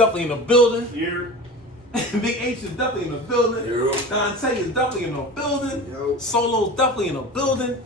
definitely in the building. Here. Big H is definitely in the building. Dante is definitely in the building. Yo. Solo's definitely in the building.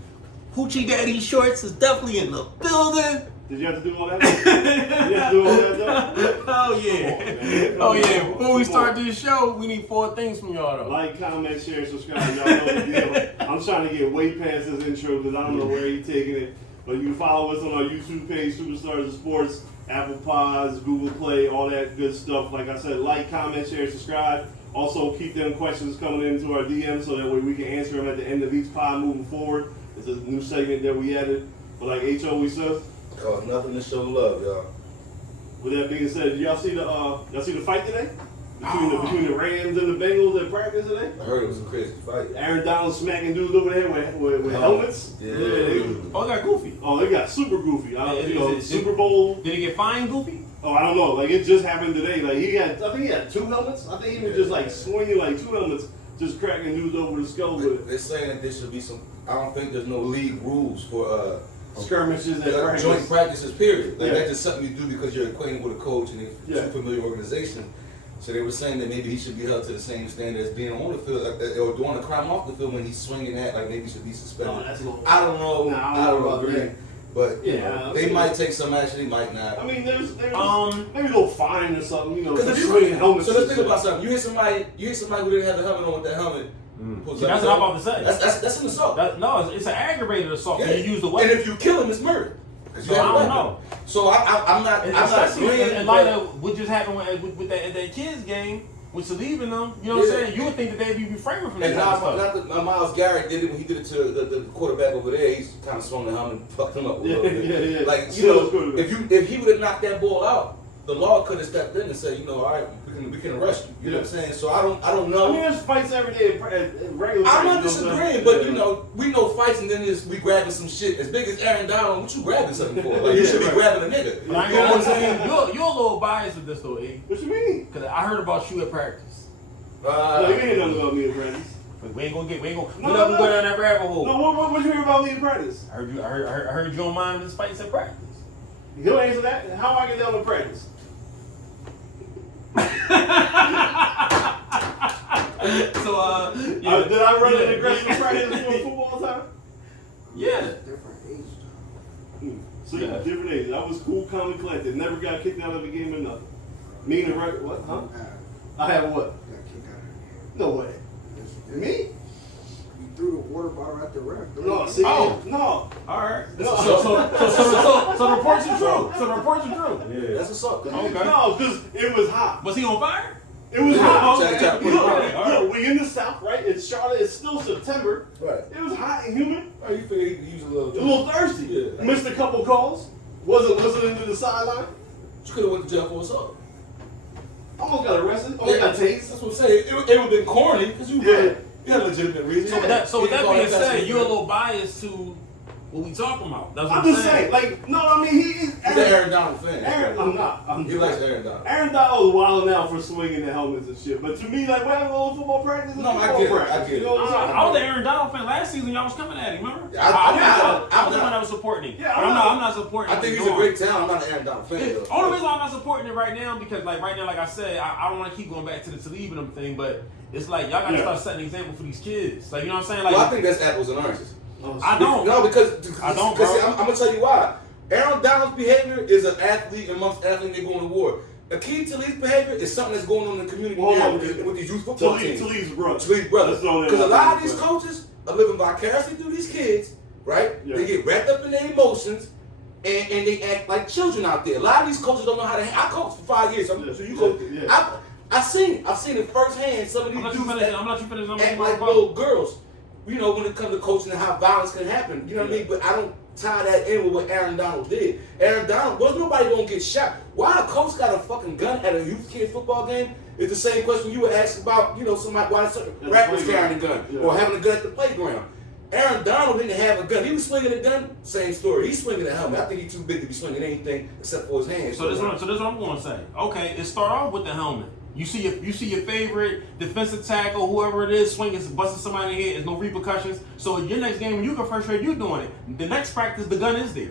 Hoochie Daddy Shorts is definitely in the building. Did you have to do all that? You have to do all that though? Oh yeah. Oh yeah. Before we start this show, we need 4 things from y'all though. Like, comment, share, subscribe. Y'all know the deal. I'm trying to get way past this intro because I don't know where you're taking it. But you can follow us on our YouTube page, Superstars of Sports, Apple Pods, Google Play, all that good stuff. Like I said, like, comment, share, subscribe. Also, keep them questions coming into our DMs so that way we can answer them at the end of each pod moving forward. It's a new segment that we added. But like H always says, Cause nothing to show love, y'all. with that being said, did y'all see the fight today? Between the Rams and the Bengals at practice today? I heard it was a crazy fight. Aaron Donald smacking dudes over there with helmets. Yeah. Oh, it got goofy. Oh, they got super goofy. Is it- Super Bowl. Did he get fined goofy? Oh, I don't know. Like, it just happened today. Like, I think he had 2 helmets. I think he was just like swinging like 2 helmets, just cracking dudes over the skull with it. They're saying that there should be some. I don't think there's no league rules for Skirmishes at practice. joint practices. Period. Like Yeah. that's just something you do because you're acquainted with a coach and Yeah. a familiar organization. So they were saying that maybe he should be held to the same standard as being on the field, or doing a crime off the field when he's swinging that. Like maybe he should be suspended. Oh, that's a little. I don't know. Nah, I don't about agree. that. But you Yeah, know, I'll they see might that. take some action. They might not. I mean, there's maybe a little fine or something. You know, Because for swinging helmets. so let's and think about shit. something. You hit somebody who didn't have the helmet on with that helmet. pulls See, up that's his what I'm helmet. about to say. That's an assault. No, it's an aggravated assault Yeah. when you use the And weapon. if you kill him, it's murder. 'Cause you So have I a don't weapon. know. So I'm not Especially agreeing. in light of what just happened with that kids game, with leaving them. You know what I'm Yeah. saying? You would think that they'd be refraining from that And kind of now, stuff. not Miles Garrett did it when he did it to the quarterback over there. He's kind of swung the helmet and fucked him up a little bit. Yeah. Like, you Still know, quarterback. if he would have knocked that ball out, the law could have stepped in and said, you know, all right, we can arrest you. You know what I'm saying? So I don't know. I mean, there's fights every day at regular. I'm not practice, you know what I'm disagreeing, saying? but you know, we know fights and then we grabbing some shit. As big as Aaron Donald, what you grabbing something for? Like, you should be grabbing a nigga. But I ain't gonna say, you're a little biased with this though, E. What you mean? Because I heard about you at practice. No, you ain't nothing about me in practice. But we ain't gonna No, go down that rabbit hole. No, what you hear about me in practice? I heard you don't mind this fights at practice. He'll answer that. How I get down with practice? So yeah. Did I run an aggressive practice for football time? Yeah. Different age. So Yeah. different age. I was cool, calm, and collected. Never got kicked out of a game or nothing. Me and the record, what? Huh? I had what? Got kicked out of No way. the game. Me? You threw the water bottle at the ref. No, see, Oh. no. Alright. No. So the reports are true. So the reports are true. Yeah, that's what's up. Okay. No, because it was hot. Was he on fire? It was Yeah, hot. check it out. Look, we in the South, right? In Charlotte, it's still September. Right. It was hot and humid. Oh, you figure he could use a little. A little thirsty. Yeah. Missed a couple calls. Wasn't listening to the sideline. You could have went to jail for assault. Almost got arrested. Almost got tased. That's what I'm saying. It would have been corny because you had a legitimate reason. So with that You being call said, you're a little biased to what we talking about. That's what I'm just saying, like, no, I mean, He's an Aaron Donald fan. I'm not. He likes Aaron Donald. Aaron Donald's wilding out for swinging the helmets and shit. But to me, like, we're having a little football practice. No, I football get it, practice. I get it. You know what I'm saying? I was an Aaron Donald fan last season. Y'all was coming at him, remember? Yeah, I was the one that was supporting him. Yeah, But I'm not supporting I him. think he's a great talent. I'm not an Aaron Donald fan. The though. only reason I'm not supporting it right now because, like, right now, like I said, I don't want to keep going back to the Talib and them thing, but it's like y'all gotta start setting an example for these kids. Like, you know what I'm saying? Like, Well, I think that's apples and oranges. I don't. No, because I don't, see, bro. I'm gonna tell you why. Aaron Donald's behavior is an athlete amongst athletes they going to war. Akeem Talib's behavior is something that's going on in the community Hold now on. with these youth football teams. Talib's brother. Talib's brother. Let's throw that Because a out lot there, of these bro. coaches are living vicariously through these kids, right? Yeah. They get wrapped up in their emotions. And they act like children out there. A lot of these coaches don't know how to. I coached for 5 years, so you coach. Yeah. I've seen it firsthand. Some of I'm these not dudes you finish. I'm not you finish. I'm act not like little girls. You know, when it comes to coaching and how violence can happen. You know what I mean? But I don't tie that in with what Aaron Donald did. Aaron Donald, was nobody gonna get shot. Why a coach got a fucking gun at a youth kid football game? It's the same question you were asked about, you know, somebody why certain rappers carrying a gun or having a gun at the playground. Aaron Donald didn't have a gun. He was swinging a gun. Same story. He's swinging a helmet. I think he's too big to be swinging anything except for his hands. So this is what I'm going to say. Okay, it start off with the helmet. You see your favorite defensive tackle, whoever it is, swinging, busting somebody in the head. There's no repercussions. So your next game, when you go first grade, you're doing it. The next practice, the gun is there.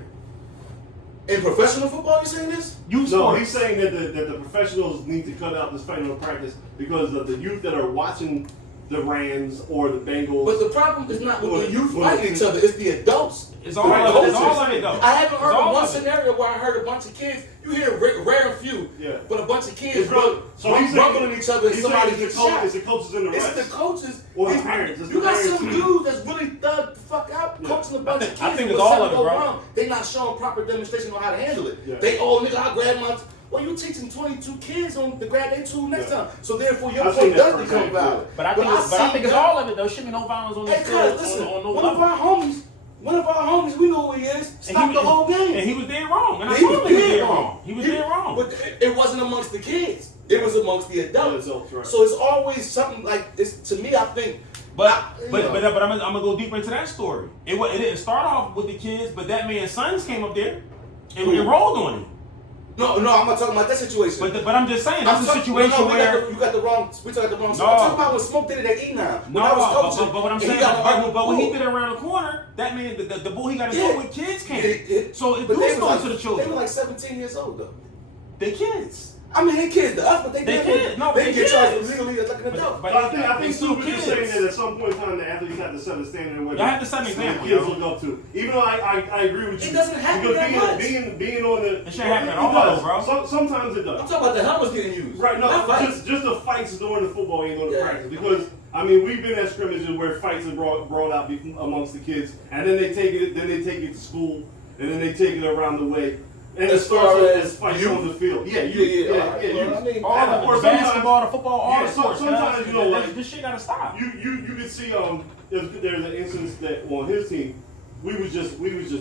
In professional football, you saying this? Youth No, sports. he's saying that the professionals need to cut out this fighting on practice because of the youth that are watching the Rams or the Bengals. But the problem is not with Well, the youth well, fighting each other, it's the adults. It's all of it. It's all of it, though. I haven't heard It's all of one of it. scenario where I heard a bunch of kids. You hear rare and few, Yeah. but a bunch of kids It's really- so he's saying- rumbling each other and he's somebody saying gets it's the shot. it's the coaches and the It's refs. the coaches. Or the It's- parents. It's You the got parents some too. dude that's really thugged the fuck out, Yeah. coaching a bunch of I kids. think and it's when all something of it, go bro. wrong, they not showing proper demonstration on how to handle it. Yeah. They, oh nigga, I grab my. Well, you teaching 22 kids on to grab their tool next Yeah. time. So therefore, your I've point seen that does become firsthand, valid. But I think it's seen all of it, though. Shouldn't be no violence on Hey, this field. cuz, listen, on no one of level. our homies, we know who he is. Stop the whole game. And he was dead wrong. And I He told him he was dead dead wrong. He was dead wrong. But it wasn't amongst the kids. It was amongst the adults. The adults, right. So it's always something like it's to me. I think. But you but know. I'm gonna go deeper into that story. It didn't start off with the kids, but that man's sons came up there and rolled on him. No, I'm not talking about that situation. But I'm just saying that's a situation no, where you got the wrong. We talking the wrong. No. I'm talking about when Smoke did it at E9. no, but what I'm saying, but when he did it around the corner, that man, the bull he got to go with kids came. So it but do they start was to the like, children. they were like 17 years old though. They kids. I mean, they kids to us, but they kids. No, they they get charged kids. for legally as like an adult. But I think they Soup still is just saying that at some point in time the athletes have to set a standard in what Y'all have to set an example, the kids yo. look up to. Even though I agree with you. It doesn't happen because that being on the It shouldn't happen at it all, does. bro. Sometimes it I'm does. talking about the helmets getting used. Right, no, Not fights. just the fights during the football ain't on the Yeah. practice. Because I mean we've been at scrimmages where fights are brought out amongst the kids and then they take it to school and then they take it around the way. And As it starts far as as fights you? on the field. Yeah, Yeah, Well, I mean, All of it, or the sometimes- basketball, the football, all Yeah, the sports. sometimes, you know, like- this shit gotta stop. You could see there's an instance that on his team we was just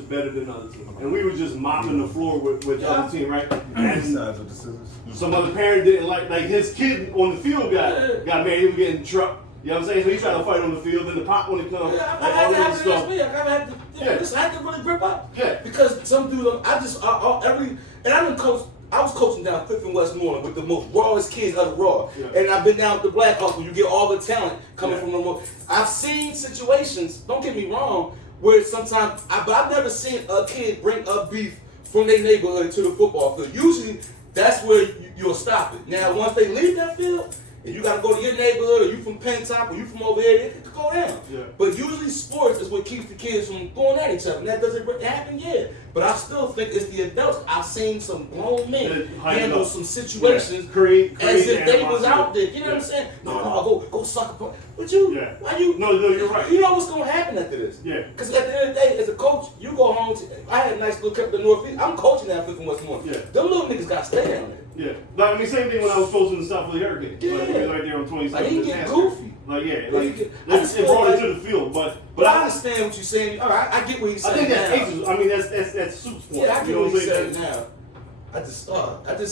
better than other teams and we were just mopping the floor with the other team, right? And Size of the scissors. some other parent didn't like his kid on the field got mad. He was getting trucked. You know what I'm saying? So he tried to fight on the field, and the pop when it comes, Yeah, like I all had this to stuff. I had to. Yeah. Listen, I had to really grip up. Yeah. Because some dude, I didn't coach. I was coaching down Fifth and Westmoreland with the most rawest kids of the raw, Yeah. and I've been down with the Black Hawk where you get all the talent coming Yeah. from the most. I've seen situations. Don't get me wrong, where sometimes, but I've never seen a kid bring up beef from their neighborhood to the football field. Usually, that's where you'll stop it. Now, once they leave that field, and you got to go to your neighborhood, or you from Penn Top, or you from over here, it could go down. Yeah. But usually sports is what keeps the kids from going at each other. And that doesn't happen yet. But I still think it's the adults. I've seen some grown men Yeah, hype it handle up. some situations Yeah. Create as if they was animosity. out there. You know what I'm Yeah. saying? No, go suck a punch. But you, Yeah. why you? No, you're right. You know what's going to happen after this? Yeah. Because at the end of the day, as a coach, you go home. I had a nice little trip to the Northeast. I'm coaching that Fifth and Westmoreland. Yeah. Them little niggas got to stay down there. Yeah, like, I mean, same thing when I was coaching the South Philly Hurricanes. Yeah. Like, we was right there on 27th. Like, he and get Haskell. goofy. Like, yeah, Like, like, I just it feel brought like- it to the field, but I understand what you're saying. All right, I get what he's I saying think that's now. Aces. I mean, that's Soup's point. Yeah, I you get know what what he's I'm saying saying? now.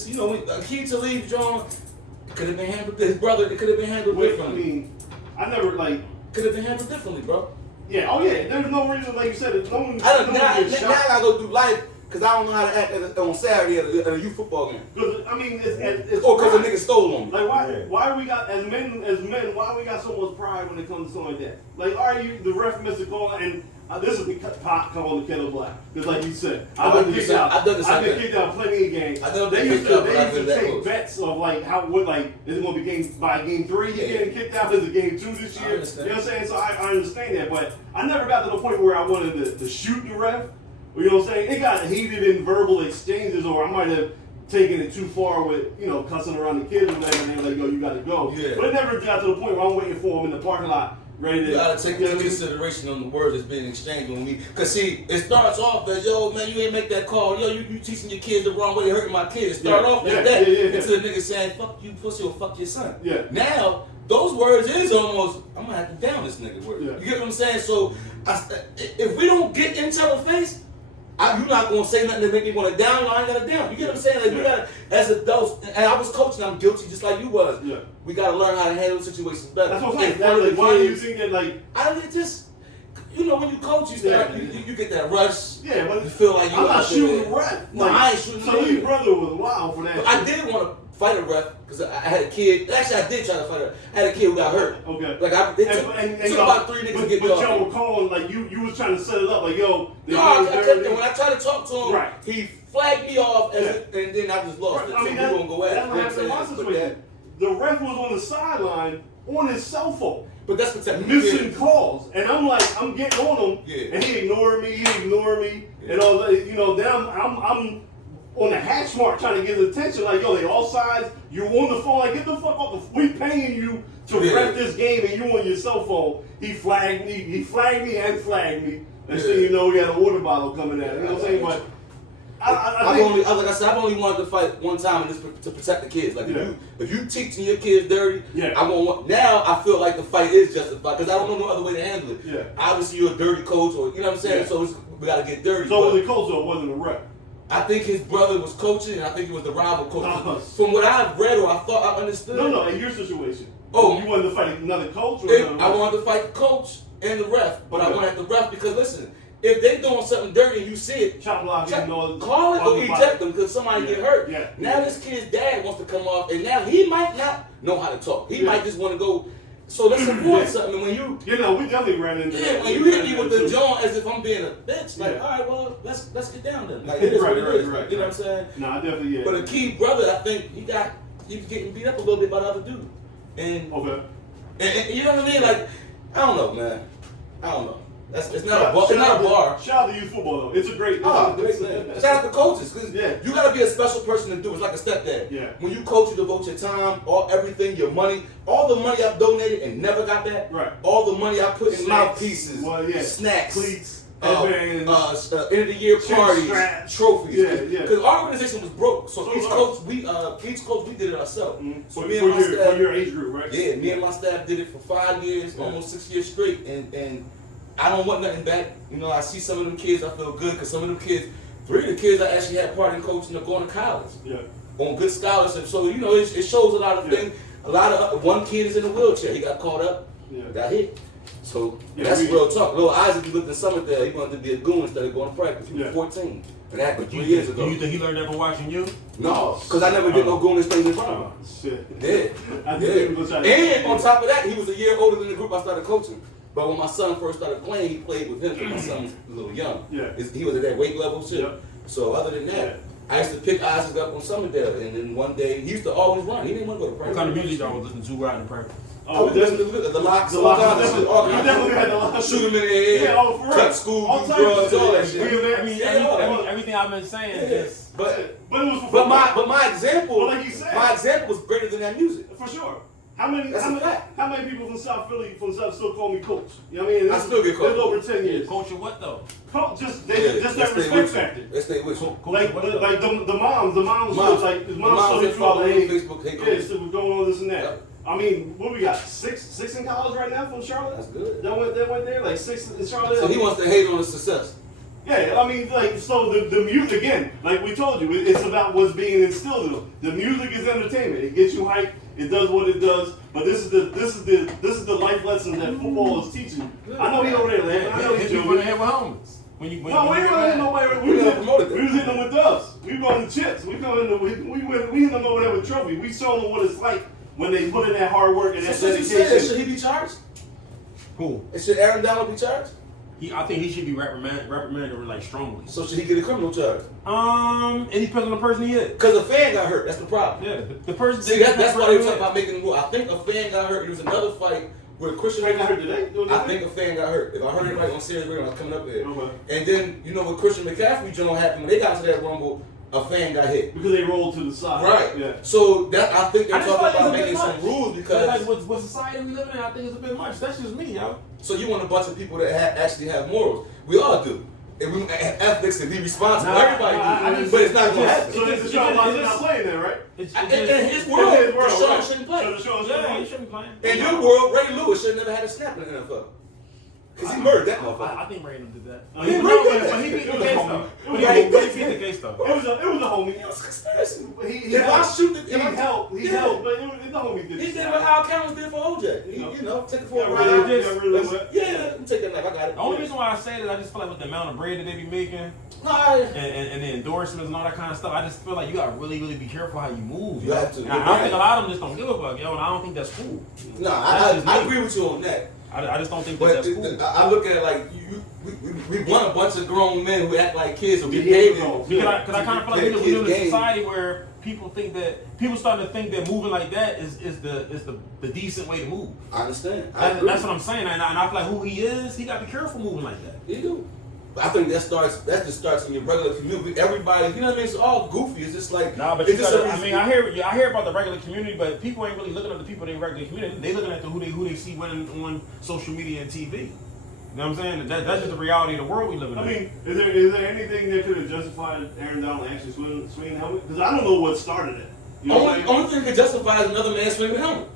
You know, when Akeem Talib, John, it could have been handled. His brother, it could have been handled Wait, I differently. mean, I never like. Could have been handled differently, bro. Yeah, oh yeah. There's no reason, like you said, no one. I don't, no now, one gets now I shot. gotta go through life because I don't know how to act on Saturday at a youth football game. Because I mean, it's Or because a pride. nigga stole on me. Like why? Yeah. Why we got as men? Why we got so much pride when it comes to something like that? Like, are you the ref missed a call and this is the pot calling the kettle black? Because like you said, I've been kicked out. I've done the same I've been thing. kicked out plenty of games. I've done They the used same to thing, but I've been that take close. bets of like is it going to be game 3 Yeah. you're getting kicked out? Is it game 2 this I year? understand. You know what I'm saying? So I understand that, but I never got to the point where I wanted to shoot the ref. You know what I'm saying? It got heated in verbal exchanges, or I might have taken it too far with, cussing around the kids and whatever, and they were like, yo, you gotta go. Yeah. But it never got to the point where I'm waiting for them in the parking lot, ready to. You gotta take you know into what I mean? consideration on the words that's being exchanged with me. Cause see, it starts off as, yo, man, you ain't make that call. Yo, you teaching your kids the wrong way, you're hurting my kids. It start Yeah, off yeah, like that. yeah, yeah, yeah. Until the nigga saying, fuck you pussy or fuck your son. Yeah. Now, those words is almost, I'm gonna have to down this nigga word. Yeah. You get what I'm saying? So, if we don't get in each other's face, you're not gonna say nothing to make me want to down you. I ain't gonna down. You get what I'm saying? Like we Yeah. gotta, as adults, and I was coaching. I'm guilty, just like you was. Yeah. We gotta learn how to handle situations better. That's what I'm saying. In front of Like, the why do you kids. think that, like, It just, when you coach, you start, Yeah. you get that rush. yeah, but You feel like you I'm not out shooting there. the ref. No, I ain't shooting So the your ref. brother was wild for that. But I did want to fight a ref because I had a kid. Actually, I did try to fight a ref. I had a kid who got hurt. Okay. Like it took about 3 niggas to get me off. But y'all were calling like you was trying to set it up like yo. No, I kept it. When I tried to talk to him, right. he flagged me off, and then I just lost it. I mean, so we gonna go at it. that's what happened in my situation. The ref was on the sideline on his cell phone. But that's protecting missing calls, and I'm like, I'm getting on him, and he ignored me, and all that. You know, then I'm on the hash mark trying to get his attention. Like, yo, they all sides. You're on the phone. Like, get the fuck off. We paying you to ref this game, and you on your cell phone. He flagged me. He flagged me and flagged me. Next thing you know, he had a water bottle coming at him. You know what I'm saying? But like I said, I've only wanted to fight one time and just to protect the kids. Like if you teaching your kids dirty, now I feel like the fight is justified because I don't know no other way to handle it. Yeah. Obviously you're a dirty coach, or you know what I'm saying. So we gotta get dirty. So was the coach or wasn't a rep? I think his brother was coaching, and I think he was the rival coach. From what I've read or I thought I understood. No, in your situation. You wanted to fight another coach? Or I wanted to fight the coach and the ref, but I wanted the ref because listen. If they doing something dirty and you see it, call it or eject them because somebody get hurt. Now this kid's dad wants to come off, and now he might not know how to talk. He might just want to go. So let's support something. And when you, we definitely ran into that. When you hit me with the jaw as if I'm being a bitch, like, all right, well, let's get down then. Like, it is what it is. You know what I'm saying? No, I definitely. But a key brother, I think he was getting beat up a little bit by the other dude, and you know what I mean? Like, I don't know, man. I don't know. It's not a bar. It's not a bar. Shout out to youth football though. It's a great thing. Shout out to coaches because you gotta be a special person to do. It's like a stepdad. Yeah. When you coach, you devote your time, everything, your money, all the money I've donated and never got that. Right. All the money I put in mouthpieces, snacks, cleats, end of the year parties, trophies. Yeah. Because our organization was broke, so each coach we did it ourselves. Mm-hmm. So me and my staff, for your age group, right? Yeah, me and my staff did it for 5 years, almost 6 years straight, and I don't want nothing back. You know, I see some of them kids, I feel good because some of them kids, 3 of the kids I actually had part in coaching are going to college. Yeah. On good scholarship. So, you know, it shows a lot of things. A lot of one kid is in a wheelchair. He got caught up, got hit. So that's real talk. Little Isaac, he lived in Somerville. He wanted to be a goon instead of going to practice. He was 14. And that happened 3 years ago. Do you think he learned that from watching you? No, because I never did no goonish things in front of him. Shit. Yeah. And on top of that, he was a year older than the group I started coaching. But when my son first started playing, he played with him because my son was a little young. Yeah. He was at that weight level shit. Yeah. So other than that, I used to pick Isaac up on Summerdale, and then one day he used to always run. He didn't want to go to practice. What kind of music y'all was listening to right in practice? I was listening to the locks, all kinds of shit. All kinds of shit. Shoot him in the head, cut school, do drugs, all that shit. Everything I've been saying is. But my example, like you said, my example was greater than that music. For sure. How many people from South Philly, from South, still call me coach? You know what I mean? I still get coach. It's over 10 years. Coach what though? Coach, just that respect factor. They stay with you. Like the moms was like, his mom saw his father, hey, so we're going on this and that. Yep. I mean, what we got? Six in college right now from Charlotte? That's good. That went there, like 6 in Charlotte. So he wants to hate on his success. Yeah, I mean, like, so the music, again, like we told you, it's about what's being instilled in them. The music is entertainment. It gets you hyped. It does what it does. But this is the life lesson that football is teaching. I know he over there, man. I know he's doing it. With helmets. We was hitting them with dubs. We were going to chips. We hit them over there with trophy. We showed them what it's like when they put in that hard work and that dedication. Should he be charged? Who? Should Aaron Donald be charged? I think he should be reprimanded like strongly. So should he get a criminal charge? It depends on the person he is. Because a fan got hurt. That's the problem. Yeah, the person. See, that's why they were talking about making the rule. I think a fan got hurt. There was another fight where Christian got hurt today. I think a fan got hurt. If I heard it right on Series Radio, I was coming up there. Okay. And then you know what Christian McCaffrey Joe happened when they got to that Rumble. A fan got hit because they rolled to the side. Right. Yeah. So that I think they're talking about making some rules because like what society we live in, I think it's a bit much. That's just me, yo. So you want a bunch of people that actually have morals? We all do. And we ethics and be responsible. Everybody do. But it's not going to happen. So this is Sean Watson not playing then, right? In his world, Deshaun shouldn't play. Yeah, he shouldn't play. In your world, Ray Lewis should have never had a snap in the NFL. Because he murdered that I motherfucker. think Random did that. He But murdered that. he beat the It was case a though. homie. But he beat the case though. It was a homie. It was a conspiracy. He If I helped. shoot the- He if I- helped. He Yeah. helped, but it was the homie did. He did what Al Cameron did for OJ. He, No. you know, take it for Yeah, a really, ride. yeah, really wet. Yeah, let me take that knife. I got it. The only reason why I say that, I just feel like with the amount of bread that they be making No, I, and the endorsements and all that kind of stuff, I just feel like you gotta really, really be careful how you move. You yo. have to. And I think a lot of them just don't give a fuck, yo, and I don't think that's cool. no, That's just I me. agree with you on that. I just don't think that But that's cool. I look at it like we want a bunch of grown men who act like kids or Yeah, behave. Because I kind of feel like we live in a game. society where people starting to think that moving like that is the decent way to move. I understand. I agree. That's what I'm saying, and I feel like who he is, he got to be careful moving like that. You do. But I think that just starts in your regular community. Everybody, you know what I mean? It's all goofy. It's just like Nah, but it's you just gotta, I hear about the regular community, but people ain't really looking at the people in the regular community. They looking at who they see winning on social media and TV. You know what I'm saying? That's just the reality of the world we live in. I mean, is there anything that could have justified Aaron Donald actually swinging the helmet? Because I don't know what started it. You know what I'm saying? only thing that can justify is another man swinging the helmet.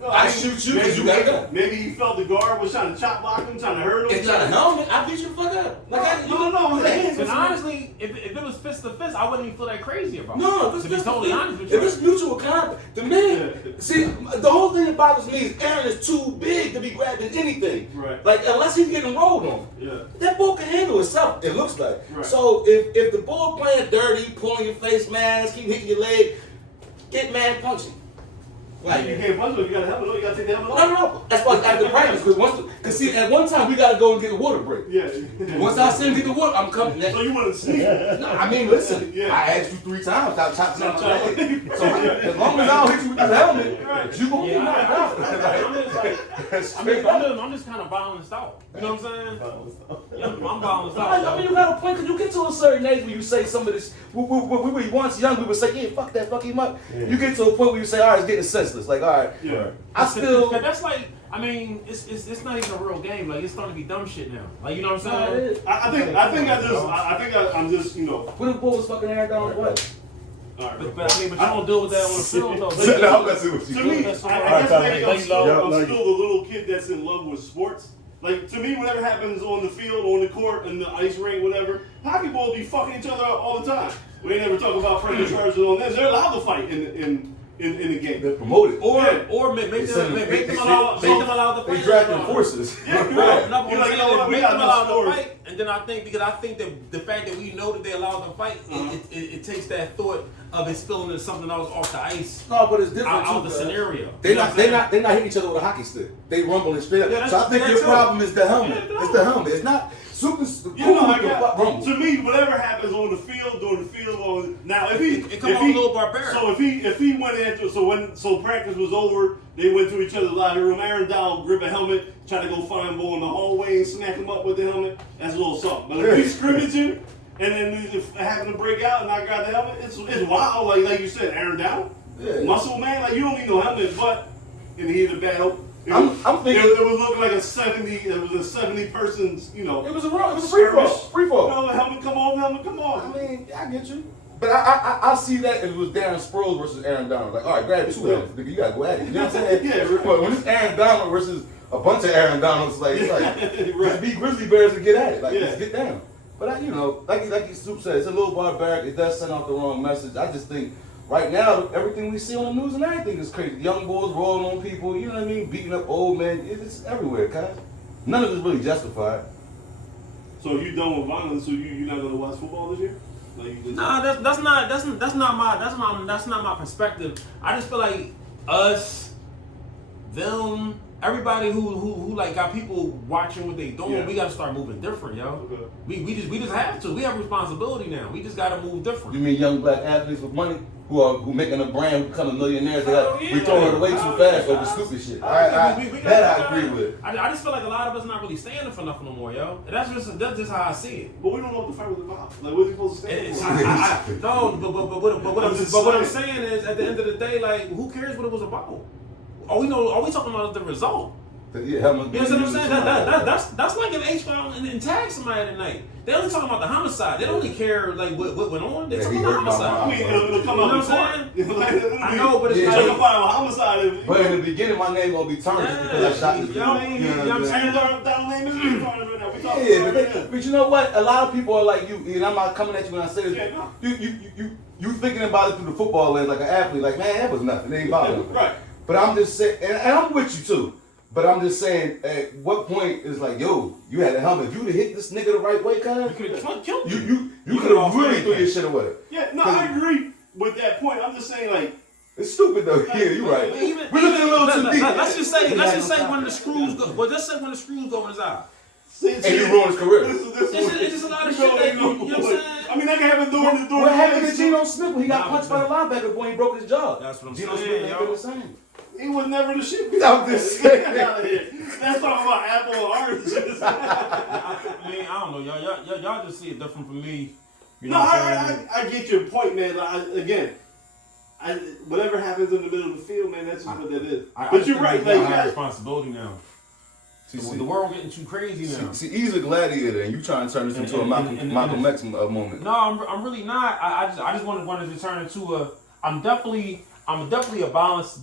No, I mean, shoot you maybe- 'cause you gotta go. Maybe he felt the guard was trying to chop block him, trying to hurt him. It's not a helmet. I beat you the fuck up. Like No, it was the hands. and honestly, if it was fist to fist, I wouldn't even feel that crazy about it. No, to be totally honest with if you. it's mutual combat, the man. See, the whole thing that bothers me is Aaron is too big to be grabbing anything. Right. Like unless he's getting rolled on. Yeah. That ball can handle itself. It looks like. Right. So if the ball playing dirty, pulling your face mask, keep hitting your leg, get mad punching. Like You can't punch him if you got a helmet on. You got to take the helmet no, off. no. That's why after practice, because see, at one time we gotta go and get a water break. Yeah. Once I see him get the water, I'm coming. So you want to sneak? No, I mean, listen. Yeah. I asked you 3 times. I chopped Chop, my chop. leg. So as long as I don't hit you with the helmet, Right. you gonna be knocked out. I'm just kind of balanced out. You know what I'm saying? Yeah, I'm balanced out. I mean, you got a point because you get to a certain age where you say some of this. When we were once young, we would say, "Yeah, fuck that, fuck him up." Yeah. You get to a point where you say, "All right, it's getting senseless." Like, all right, Yeah. I still. That's like, I mean, it's not even a real game. Like, it's starting to be dumb shit now. Like, you know what I'm saying? I'm just, you know. What if boy was fucking Aaron Donald's wife? All right, But I mean, but you don't deal with that on the field though. I'm messing with To me, I guess maybe I'm still the little kid that's in love with sports. Like, to me, whatever happens on the field, on the court, in the ice rink, whatever, hockey balls be fucking each other up all the time. We ain't never talk about pressure charges on this. They're allowed to fight in the game. They're promoted. Or make them allow the fight. They drafting forces. Yeah, No, right. no, but You're I'm like, saying you know what, is we make got them enough allow the stories. fight, and then I think that the fact that we know that they allow them to fight, it takes that thought of it spilling into something else off the ice, No, but it's different out too, the man. scenario. They're not hitting each other with a hockey stick. They rumbling straight up. Yeah, So I think that's your true. problem is the helmet. Yeah, It's the helmet. It's not super. You know, I cool got, rumble. to me, whatever happens on the field, now if he It come off a little barbaric. So if he went into so practice was over, they went to each other's locker room. Aaron Donald grip a helmet, try to go find Bo in the hallway and smack him up with the helmet. That's a little something. But if he's scrimmaging and then if having to break out and I got the helmet, it's wild. Like you said, Aaron Donald, muscle man. Like you don't need no helmet, but in the heat of battle. I'm thinking it was looking like a 70. It was a 70 persons. You know. it was a free fall. Free fall. No, helmet come on. I mean, I get you. But I see that if it was Darren Sproles versus Aaron Donald. Like, all right, grab 2 helmets, nigga. You gotta go at it. You know what I'm saying? Yeah, right. But when it's Aaron Donald versus a bunch of Aaron Donalds, like, it's like Right. be Grizzly Bears to get at it. Like, Yeah. just get down. But like you Soup said, it's a little barbaric. It does send out the wrong message. I just think right now everything we see on the news and everything is crazy. Young boys rolling on people. You know what I mean? Beating up old men. It's everywhere, guys. None of it's really justified. So you done with violence? So you're not gonna watch football this year? Like you just, Nah, that's not my perspective. I just feel like us, them, everybody who like got people watching what they doing, Yeah. we gotta start moving different, yo. Okay. We just have to. We have responsibility now. We just gotta move different. You mean young black athletes with money who making a brand, who becoming millionaires? We throwing it away too fast over stupid shit. I agree with. I just feel like a lot of us not really standing for nothing no more, yo. And that's just how I see it. But we don't know what the fight was about. Like, what are you supposed to stand for? No, but what I'm saying is, at the end of the day, like, who cares what it was about? All we talking about is the result. Yeah, helmet. You know what I'm saying? That's like if H-File and tag somebody tonight. They only talking about the homicide. They don't really care like what went on. They talking about the homicide. I mean, it'll come You know out what I'm in court. I know, but it's Yeah. like. Talk about a homicide. But in the beginning, my name gonna be tarnished because I shot this dude. You know what I'm saying? That name is tarnished right now. We talking Yeah, about it. but you know what? A lot of people are like you, and I'm not coming at you when I say this. Yeah, no. You thinking about it through the football lens like an athlete, like, man, that was nothing. It ain't bothering me. Right. But I'm just saying, and I'm with you too. But I'm just saying, at what point is like, yo, you had a helmet. If you'd have hit this nigga the right way, You cuz could have killed you him. could have really threw your shit away. Yeah, no, I agree with that point. I'm just saying, like, It's stupid though. Yeah, you're right. We're looking a little too deep. Let's just say when the screws go. Well, let's say when the screws go in his eye. And you ruined his career. It's just a lot of shit that you know what I'm saying. I mean, that can happen during the What happened to Geno Smith when he got punched by the linebacker before he broke his jaw? That's what I'm Geno saying, Smith ain't yo. been the same. He was never the shit. I'm just saying. Get out of here. That's talking about apple and oranges. I mean, I don't know, y'all just see it different from me. You know No, what I'm saying? I get your point, man. Whatever happens in the middle of the field, man, that's just what that is. But you're right. Like, Like, have responsibility now. See, The world getting too crazy now. See, he's a gladiator, and you trying to turn this into a Malcolm X moment. No, I'm really not. I just wanted to turn into a. I'm definitely a balanced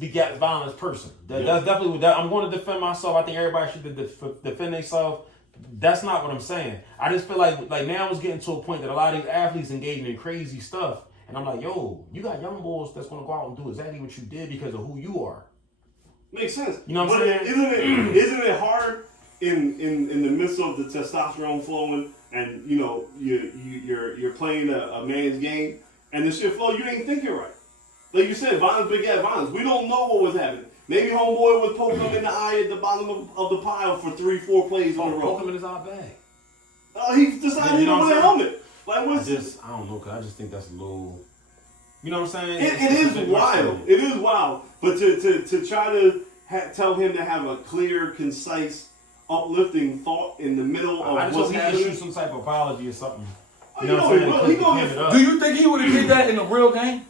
person. That's definitely what that. I'm going to defend myself. I think everybody should defend themselves. That's not what I'm saying. I just feel like now it's getting to a point that a lot of these athletes engaging in crazy stuff, and I'm like, yo, you got young boys that's gonna go out and do exactly what you did because of who you are. makes sense. You know what I'm saying? Isn't it hard in the midst of the testosterone flowing, and you know you're playing a man's game, and the shit flow, you ain't thinking right. Like you said, violence begat violence. We don't know what was happening. Maybe homeboy was poking him in the eye at the bottom of the pile for 3-4 plays on the road. Poke him in his eye bag. He decided he don't wear a helmet. Like what's I don't know, cause I just think that's a little. You know what I'm saying? It is wild. It is wild. But to try to tell him to have a clear, concise, uplifting thought in the middle of I just what's hope he happening. issue some type of apology or something. You know what I'm saying? He gonna get. Do you think he would have did that in the real game?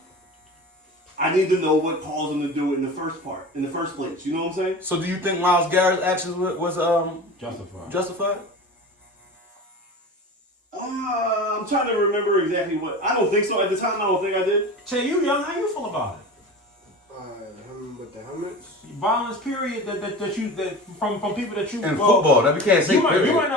I need to know what caused him to do it in the first place. You know what I'm saying? So do you think Myles Garrett's actions was justified? I'm trying to remember exactly what. I don't think so. At the time, I don't think I did. Che, you young, how you feel about it? Him with the helmets. Violence, period. That from people that you In football, that we can't say you period. might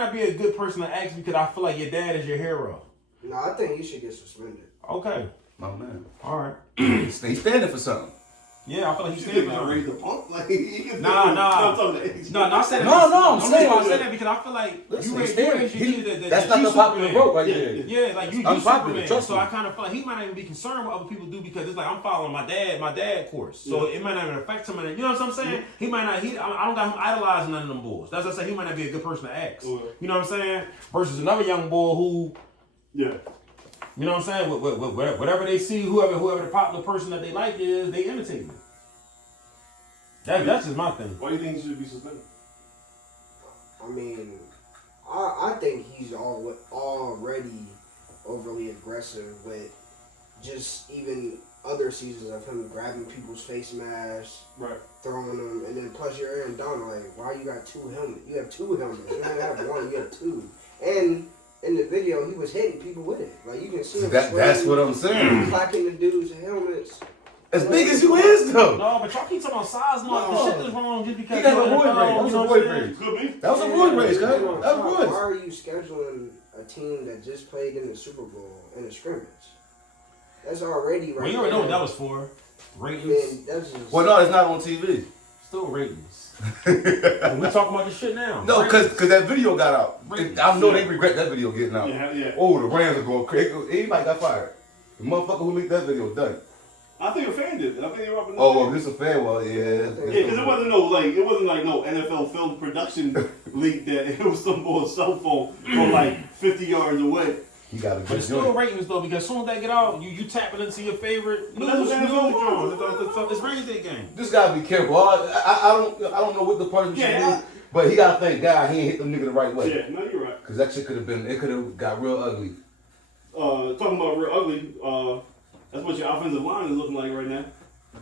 not be a good person to ask because I feel like your dad is your hero. No, I think he should get suspended. Okay. Oh man, All right. he's standing for something. Yeah, I feel like he's You standing think I for raised something. the punk? Like he can Nah. I'm talking to age. No, I said I'm saying I said that because I feel like Listen, you he's raised standing. your kid That's that not you the popular Superman. vote right Yeah, there. Yeah, like you unpopular, Superman. trust So me. I kind of feel like he might not even be concerned what other people do because it's like I'm following my dad course. So it might not even affect him. You know what I'm saying? He might not. I don't got him idolizing none of them boys. That's what I say. He might not be a good person to ask. You know what I'm saying? Versus another young boy who. Yeah. You know what I'm saying? Whatever they see, whoever the popular person that they like is, they imitate them. That's just my thing. Why do you think he should be suspended? I mean, I think he's already overly aggressive with just even other seasons of him grabbing people's face masks, Right. throwing them, and then plus you're Aaron Donald, like, why you got two helmets? You have two helmets. You don't have one, you have two. And in the video, he was hitting people with it. Like, you can see him That's what I'm saying. clacking the dudes' helmets. As big as you is though. No, but y'all keep talking about size, man. The shit that's wrong just because He got a you're roid NFL, rage. That was you a know what roid I'm saying? rage. Could be. That was a roid rage, cuz. That Why was. are you scheduling a team that just played in the Super Bowl in a scrimmage? That's already right. Well, you already know what that was for. Ratings. Man, that's just. Well, no, it's not on TV. Still ratings. And we talking about this shit now. No, Ratings. because that video got out. I know they regret that video getting out. Yeah. Oh, the Rams are going crazy. Anybody got fired. The motherfucker who leaked that video done. I think a fan did it. I think they were up in the Oh, well, this a fan. Well, yeah. Yeah, because it wasn't like no NFL film production leak that it was some boy's cell phone from like 50 yards away. He got a But good it's still joint. ratings though, because as soon as they get out, you tapping into your favorite But that's news what NFL draws. It's ratings day game. This gotta be careful. I don't know what the punishment should be, but he gotta thank God he ain't hit the nigga the right way. Yeah, no, you're right. Cause that shit could have got real ugly. Talking about real ugly, that's what your offensive line is looking like right now.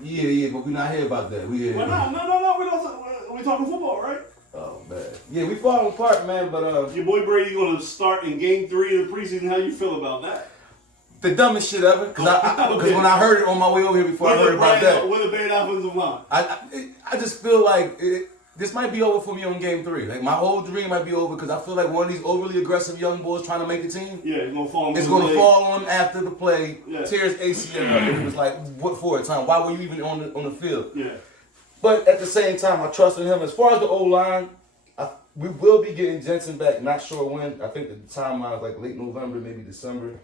Yeah, but we're not here about that. We here. Well, no. We talking football, right? Oh man. Yeah, we falling apart, man. But Your boy Brady gonna start in Game 3 of the preseason. How you feel about that? the dumbest shit ever. Because when I heard it on my way over here before I heard about that, With a bad offensive line. I just feel like this might be over for me on Game 3. Like my whole dream might be over because I feel like one of these overly aggressive young boys trying to make the team. Yeah, it's gonna fall. It's gonna fall on him after the play. Yeah. Tears ACL up, and it was like, what for? Time? Why were you even on the field? Yeah. But at the same time, I trust in him. As far as the O-line, we will be getting Jensen back. Not sure when. I think the timeline is like late November, maybe December.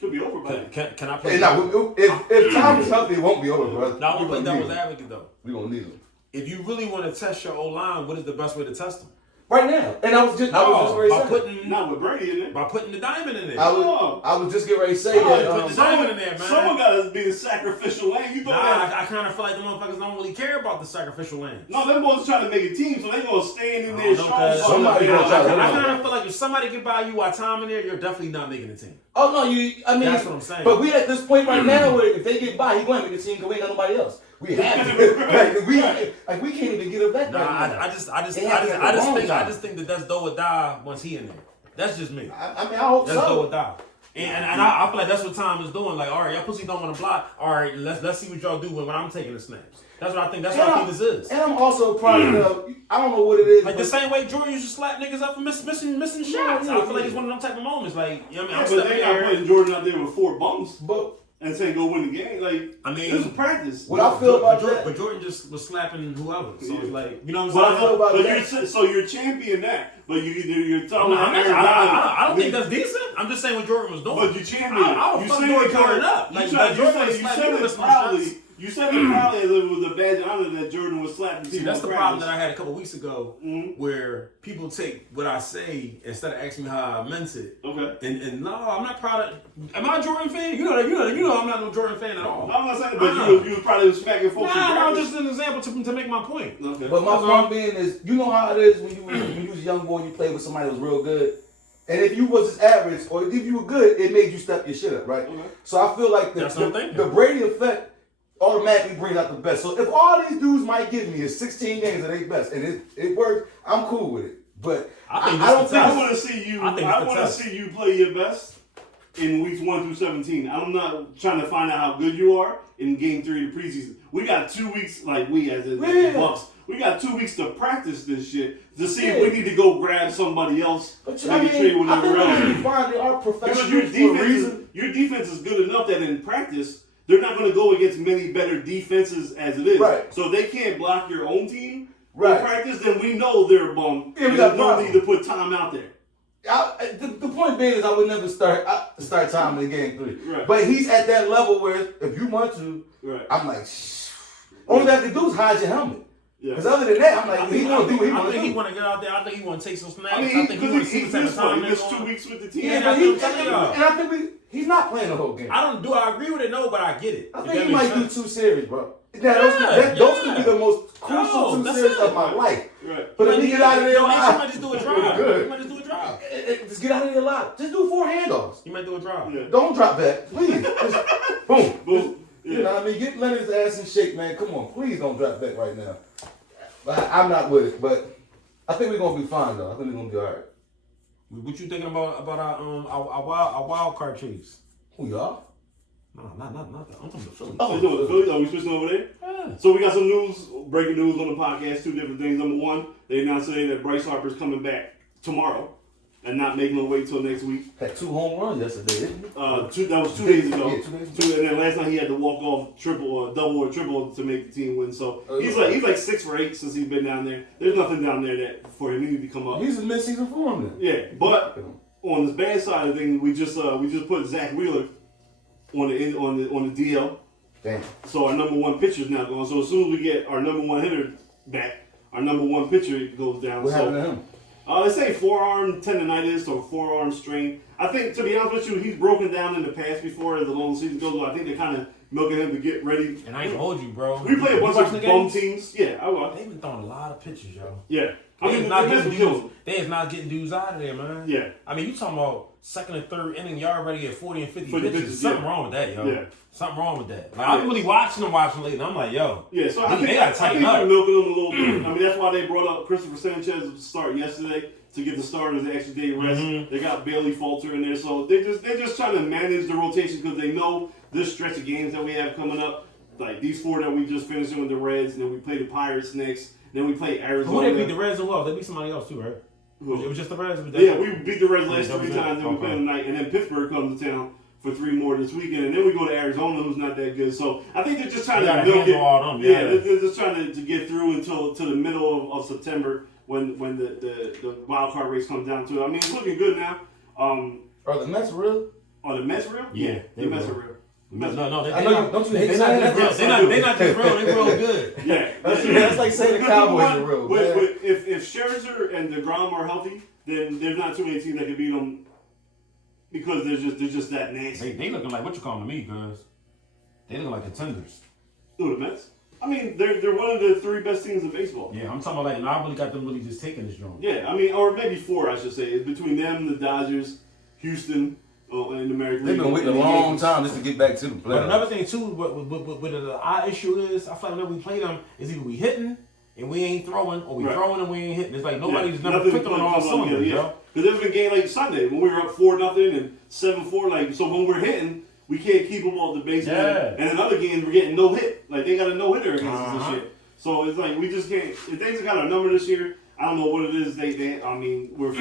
Could be over by then. Can I play? Hey, now, if Tom is healthy, it won't be over, bro. Now, I'm going to play devil's advocate, though. We're going to need him. If you really want to test your O-line, what is the best way to test them? Right now. And I was just ready to say. Not with Brady in it. By putting the diamond in there. I was just getting ready to say that. Put the diamond in there, man. Someone got to be the sacrificial lamb. You thought that? I kind of feel like the motherfuckers don't really care about the sacrificial lambs. No, them boys trying to make a team, so they gonna stand in there strong. Somebody gonna try to I kind of feel like if somebody get by you while Tom in there, you're definitely not making the team. Oh, no, I mean. That's what I'm saying. But we at this point right now where if they get by, he going to make the team because we ain't got nobody else. We have to. we can't even get him back. Nah, right I just think that's do or die once he in there. That's just me. I mean, I hope That's so. do or die. And I feel like that's what Tom is doing. Like, all right, y'all pussy don't want to block. All right, let's see what y'all do when I'm taking the snaps. That's what I think. That's what I think this is. And I'm also proud of. I don't know what it is. Like the same way Jordan used to slap niggas up for missing shots. I feel like it's one of them type of moments. Like, you know what I mean? But they not putting Jordan out there with 4 bumps. But and saying go win the game. Like, I mean, this is practice. What I feel about Jordan, that, but Jordan just was slapping whoever. So it's like, you know what What I I'm feel saying? about But that, you're champion that, but you're telling I don't think that's decent. I'm just saying what Jordan was doing. But you champion. I would fuck Jordan up. Like, You said it proudly as if it was a badge of honor that Jordan was slapping people. See, that's the in problem practice. that I had a couple weeks ago, where people take what I say instead of asking me how I meant it. Okay. And no, I'm not proud of. Am I a Jordan fan? You know, I'm not no Jordan fan at all. No, I'm not saying, but you was probably smacking folks. Nah, just an example to make my point. Okay. but my point being is, you know how it is when you was a young boy and you played with somebody that was real good. And if you was just average, or if you were good, it made you step your shit up, right? Okay. So I feel like the Brady effect automatically brings out the best. So if all these dudes might give me is 16 games of their best, and it works, I'm cool with it. But I don't think I want to see you. I want to see you play your best in weeks 1 through 17. I'm not trying to find out how good you are in Game 3 of the preseason. We got 2 weeks, like as the Bucks. We got 2 weeks to practice this shit to see if we need to go grab somebody else. But Maybe trade with I think else. we find they are professionals Because your defense is good enough that in practice they're not going to go against many better defenses as it is. Right. So if they can't block your own team in Right. practice, then we know they're a bum. Yeah, we There's got no problems. need to put time out there. The point being is I would never start time in Game 3. Right. But he's at that level where if you want to, Right. I'm like, shh. Only thing I have to do is hide your helmet. Yeah. Because other than that, I'm like, I he want to do what he I want to think he do. want to get out there. I think he want to take some snaps. I I mean, think he want to see he's what type of time he they're missed 2 going. weeks with the team. Yeah, that's but what I'm telling y'all. and I think he's not playing the whole game. Do I agree with it? No, but I get it. I If think that he makes might do sense. 2 series, bro. Those could be the most crucial 2 that's series it. of my life. Right. But if he get out of there He alive, might just do a drive. good. He might just do a drive. Just get out of there alive. Just do 4 handoffs. He might do a drive. Yeah. Don't drop back, please. Just boom. Boom. You know what I mean? Get Leonard's ass in shape, man. Come on, please don't drop back right now. I'm not with it, but I think we're gonna be fine though. I think we're gonna be all right. What you thinking about our wild card Chiefs? Who y'all? No, not that. I'm from the Phillies. Oh, the Phillies? Are we switching over there? Yeah. So we got some breaking news on the podcast. 2 different things. Number one, they announced today that Bryce Harper's coming back tomorrow and not making him wait till next week. Had 2 home runs yesterday, didn't he? That was 2 days ago. Yeah, 2 days ago. And then last night he had to walk off double or triple to make the team win. So he's like 6 for 8 since he's been down there. There's nothing down there that for him. He need to come up. He's in mid-season form then. Yeah, but on the bad side of things, we just put Zach Wheeler on the DL. Damn. So our number 1 pitcher is now gone. So as soon as we get our number 1 hitter back, our number 1 pitcher goes down. What happened to him? They say forearm tendonitis or forearm strain. I think, to be honest with you, he's broken down in the past before as the long season goes on. I think they're kind of milking him to get ready. And I ain't gonna hold you, bro. We play a bunch of bum teams. Yeah, I watch. They've been throwing a lot of pitches, yo. Yeah. They is not getting dudes out of there, man. Yeah. I mean, you talking about second and third inning, y'all already at 40 and 50 For the pitches. pitches, Something yeah. wrong with that, yo. Yeah. Something wrong with that. Like, I'm really watching them lately, and I'm like, yo. Yeah, so I think they gotta tighten up. they're milking them a little bit. I mean, that's why they brought up Christopher Sanchez to start yesterday to get the starters an extra day rest. Mm-hmm. They got Bailey Falter in there, so they're just trying to manage the rotation because they know this stretch of games that we have coming up, like these 4 that we just finished with the Reds, and then we play the Pirates next, then we play Arizona. Who they beat the Reds as well? They beat somebody else too, right? Who? It was just the Reds. Yeah, we beat the Reds last That was 3 it? times, then we play Okay. them tonight, and then Pittsburgh comes to town for 3 more this weekend, and then we go to Arizona, who's not that good. So I think they're just trying They to gotta handle all them, yeah. they're just trying to get through until to the middle of September when the wild card race comes down to it. I mean, it's looking good now. Are the Mets real? Are the Mets real? Yeah, the Mets are real. No, they I know not. you, don't you hate They're not saying just real. that? They're not just real. They're real good. Yeah, That's like saying the Cowboys are real. But Man. if Scherzer and DeGrom are healthy, then there's not too many teams that can beat them because they're just that nasty. They looking like what you calling me, guys. They looking like contenders. Who, the Mets? I mean, they're one of the 3 best teams in baseball. Yeah, I'm talking about like, and I really got them really just taking this joint. Yeah, I mean, or maybe 4, I should say. It's between them, the Dodgers, Houston, and the American They've League. been waiting a and the long Yankees. time just to get back to the But playoffs. another thing too, what our issue is, I feel like whenever we play them, is either we hitting and we ain't throwing, or we Right. throwing and we ain't hitting. It's like nobody's Yeah, never nothing clicking on all comes together, cylinders, yo. Because there's been game like Sunday when we were up 4-0 and 7-4. Like, so when we're hitting, we can't keep them off the base. Yeah. And in other games, we're getting no hit. Like, they got a no hitter against us Uh-huh. this year. So it's like we just can't. If things got a number this year, I don't know what it is. I mean, we're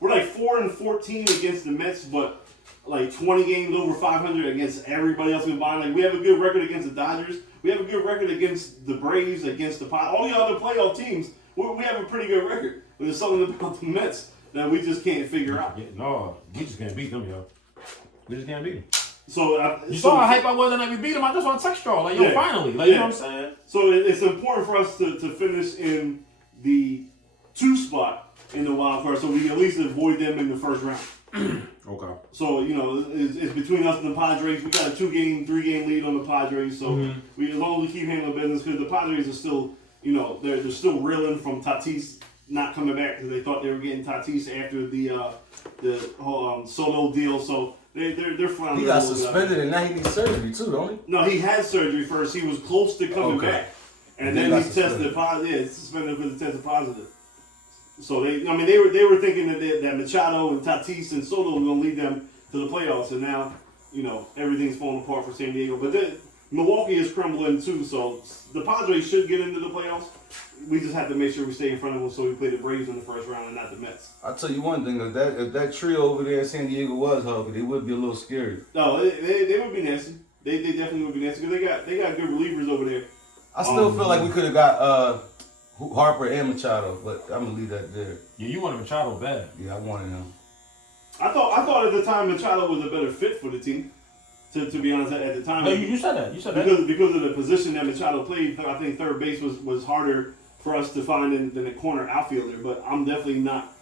like 4-14 against the Mets, but like 20 games over 500 against everybody else combined. Like, we have a good record against the Dodgers. We have a good record against the Braves, against the all the other playoff teams. We have a pretty good record. But there's something about the Mets that we just can't figure out. Yeah, no, we just can't beat them, yo. We just can't beat them. So You saw how hype I was and we beat them. I just want to text y'all, like, yo, Yeah. finally, like, you Yeah. know what I'm saying? So it's important for us to finish in the 2 spot in the wild card, so we can at least avoid them in the first round. Okay. So, you know, it's between us and the Padres. We got a 2-game, 3-game lead on the Padres. So we, as long as we keep handling business, because the Padres are still, you know, they're still reeling from Tatis not coming back because they thought they were getting Tatis after the whole Solo deal. So they're floundering. He got a little bit. suspended and now he needs surgery too, don't he? No, he had surgery first. He was close to coming Okay. back, and And then then he got tested suspended. positive. Yeah, suspended because he tested positive. So they were thinking that Machado and Tatis and Soto were going to lead them to the playoffs, and now, you know, everything's falling apart for San Diego. But then Milwaukee is crumbling too, so the Padres should get into the playoffs. We just have to make sure we stay in front of them, so we play the Braves in the first round and not the Mets. I'll tell you one thing, if that trio over there in San Diego was healthy, they would be a little scary. No, they would be nasty. They definitely would be nasty because they got good relievers over there. I still feel like we could have got Harper and Machado, but I'm gonna leave that there. Yeah, you wanted Machado bad. Yeah, I wanted him. I thought at the time Machado was a better fit for the team. To be honest, at the time, No, you said that. You said that. because of the position that Machado played, I think third base was harder for us to find than a corner outfielder. But I'm definitely not,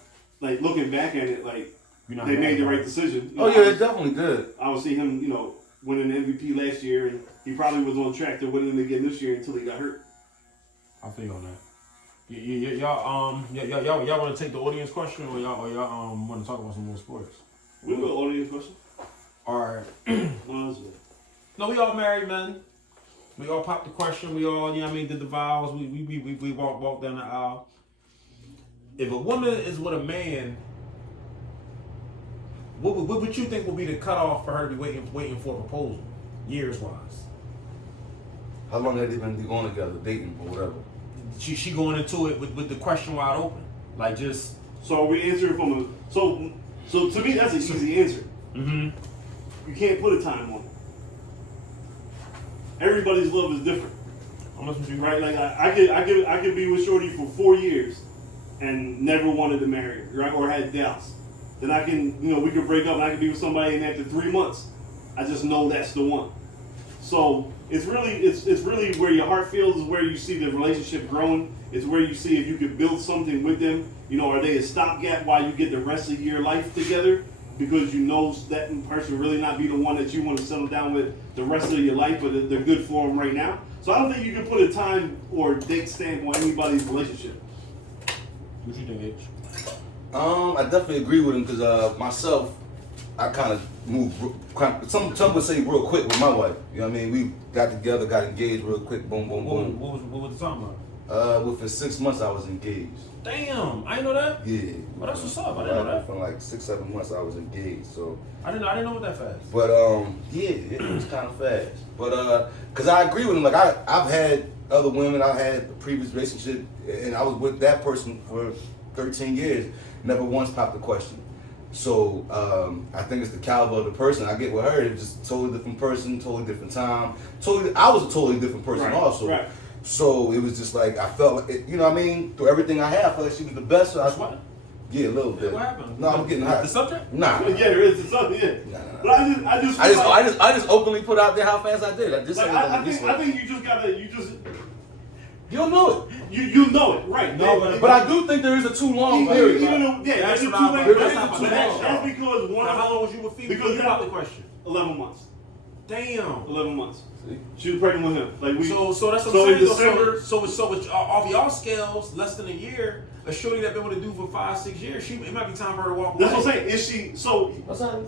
like, looking back at it, like, You're not they mad made the about right it. decision. You Oh know, yeah, it's definitely good. I would see him, you know, winning the MVP last year, and he probably was on track to winning it again this year until he got hurt. I feel you on that. Y'all want to take the audience question, or y'all want to talk about some more sports? We will audience question. All right. What else is it? No, we all married men. We all popped the question. We all, you know what I mean, did the vows. We walked down the aisle. If a woman is with a man, what would you think would be the cutoff for her to be waiting for a proposal, years wise? How long have they been going together, dating or whatever? She going into it with the question wide open, like just. So are we answering from a so to me that's an easy answer. Mm-hmm. You can't put a time on it. Everybody's love is different. I'm listening to you. Right, like I could be with Shorty for 4 years and never wanted to marry her, right, or had doubts. Then I can, you know, we could break up and I could be with somebody, and after 3 months, I just know that's the one. So it's really where your heart feels is where you see the relationship growing. It's where you see if you could build something with them. You know, are they a stopgap while you get the rest of your life together? Because you know that person really not be the one that you want to settle down with the rest of your life, but they're good for them right now. So I don't think you can put a time or date stamp on anybody's relationship. What you think, H? I definitely agree with him because myself, kind of moved. Some would say real quick with my wife. You know what I mean? We got together, got engaged real quick. Boom, boom, boom. What was the talking about? Within 6 months, I was engaged. Damn, I didn't know that. Yeah. Well, that's what's up. I didn't know that. For like 6-7 months, I was engaged. So I didn't know it that fast. But yeah, it was kind of fast. But cause I agree with him. Like I've had other women. I had a previous relationship, and I was with that person for 13 years. Never once popped the question. So I think it's the caliber of the person. I get with her. It was just a totally different person, totally different time. I was a totally different person also. Right. So it was just like I felt like it, you know what I mean. Through everything I had, I felt like she was the best. So What? Yeah, a little bit. What happened? No, I'm getting hot. The subject? Nah. Yeah, there is something. Yeah. Nah. But I just openly put out there how fast I did. I just said I think you just gotta you don't know it. you know it, right? No, But I do think there is a too long period. That's what too I'm- late. that's That's not- too that's long. not- That's because one. Now, how long was you with Phoebe? Because You got the question. 11 months. Damn. 11 months. She was pregnant with him. Like we. So that's what So I'm in saying. December. So it's off y'all scales, less than a year. A shorty that been able to do for 5-6 years, it might be time for her to walk away. That's what I'm saying. Is she so? What's that?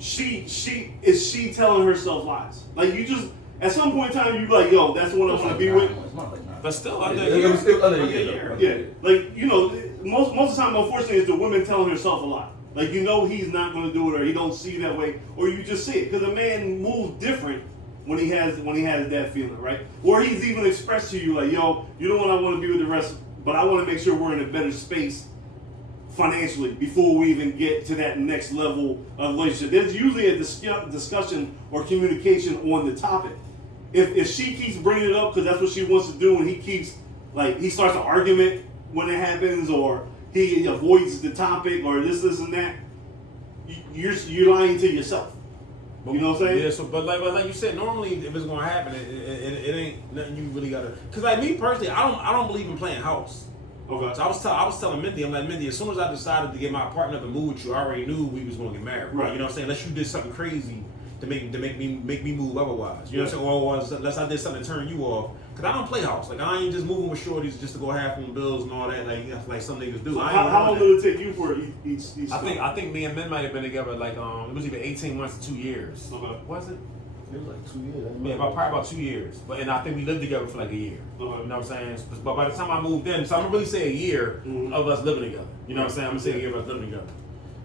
She telling herself lies? Like you just at some point in time you be like, yo, that's the one I want to be with. But still, It was still under a year. Yeah, like you know, most of the time, unfortunately, it's the woman telling herself a lie. Like you know he's not going to do it, or he don't see you that way, or you just see it because a man moves different when he has that feeling, right? Or he's even expressed to you like, yo, you're the one I want to be with the rest, but I want to make sure we're in a better space financially before we even get to that next level of relationship. There's usually a discussion or communication on the topic. If she keeps bringing it up because that's what she wants to do, and he starts an argument when it happens, or he avoids the topic, or this and that, you're lying to yourself. You know what I'm saying? Yeah. So, but like you said, normally if it's gonna happen, it ain't nothing you really gotta. Cause like me personally, I don't believe in playing house. Okay. So I was telling Mindy, I'm like, Mindy, as soon as I decided to get my apartment up and move with you, I already knew we was gonna get married. Right. You know what I'm saying? Unless you did something crazy to make me move otherwise. You know what I'm saying? Or unless I did something to turn you off. Cause I don't play house. Like I ain't just moving with shorties just to go half on bills and all that. Like some niggas do. So I ain't how long did it take you for each I think me and Min might have been together like it was either 18 months to 2 years. Okay. Was it? It was like 2 years. Yeah, probably about 2 years. And I think we lived together for like a year. Okay. You know what I'm saying? But by the time I moved in, so I'm gonna really say a year of us living together. You know what I'm saying? I'm gonna say a year of us living together.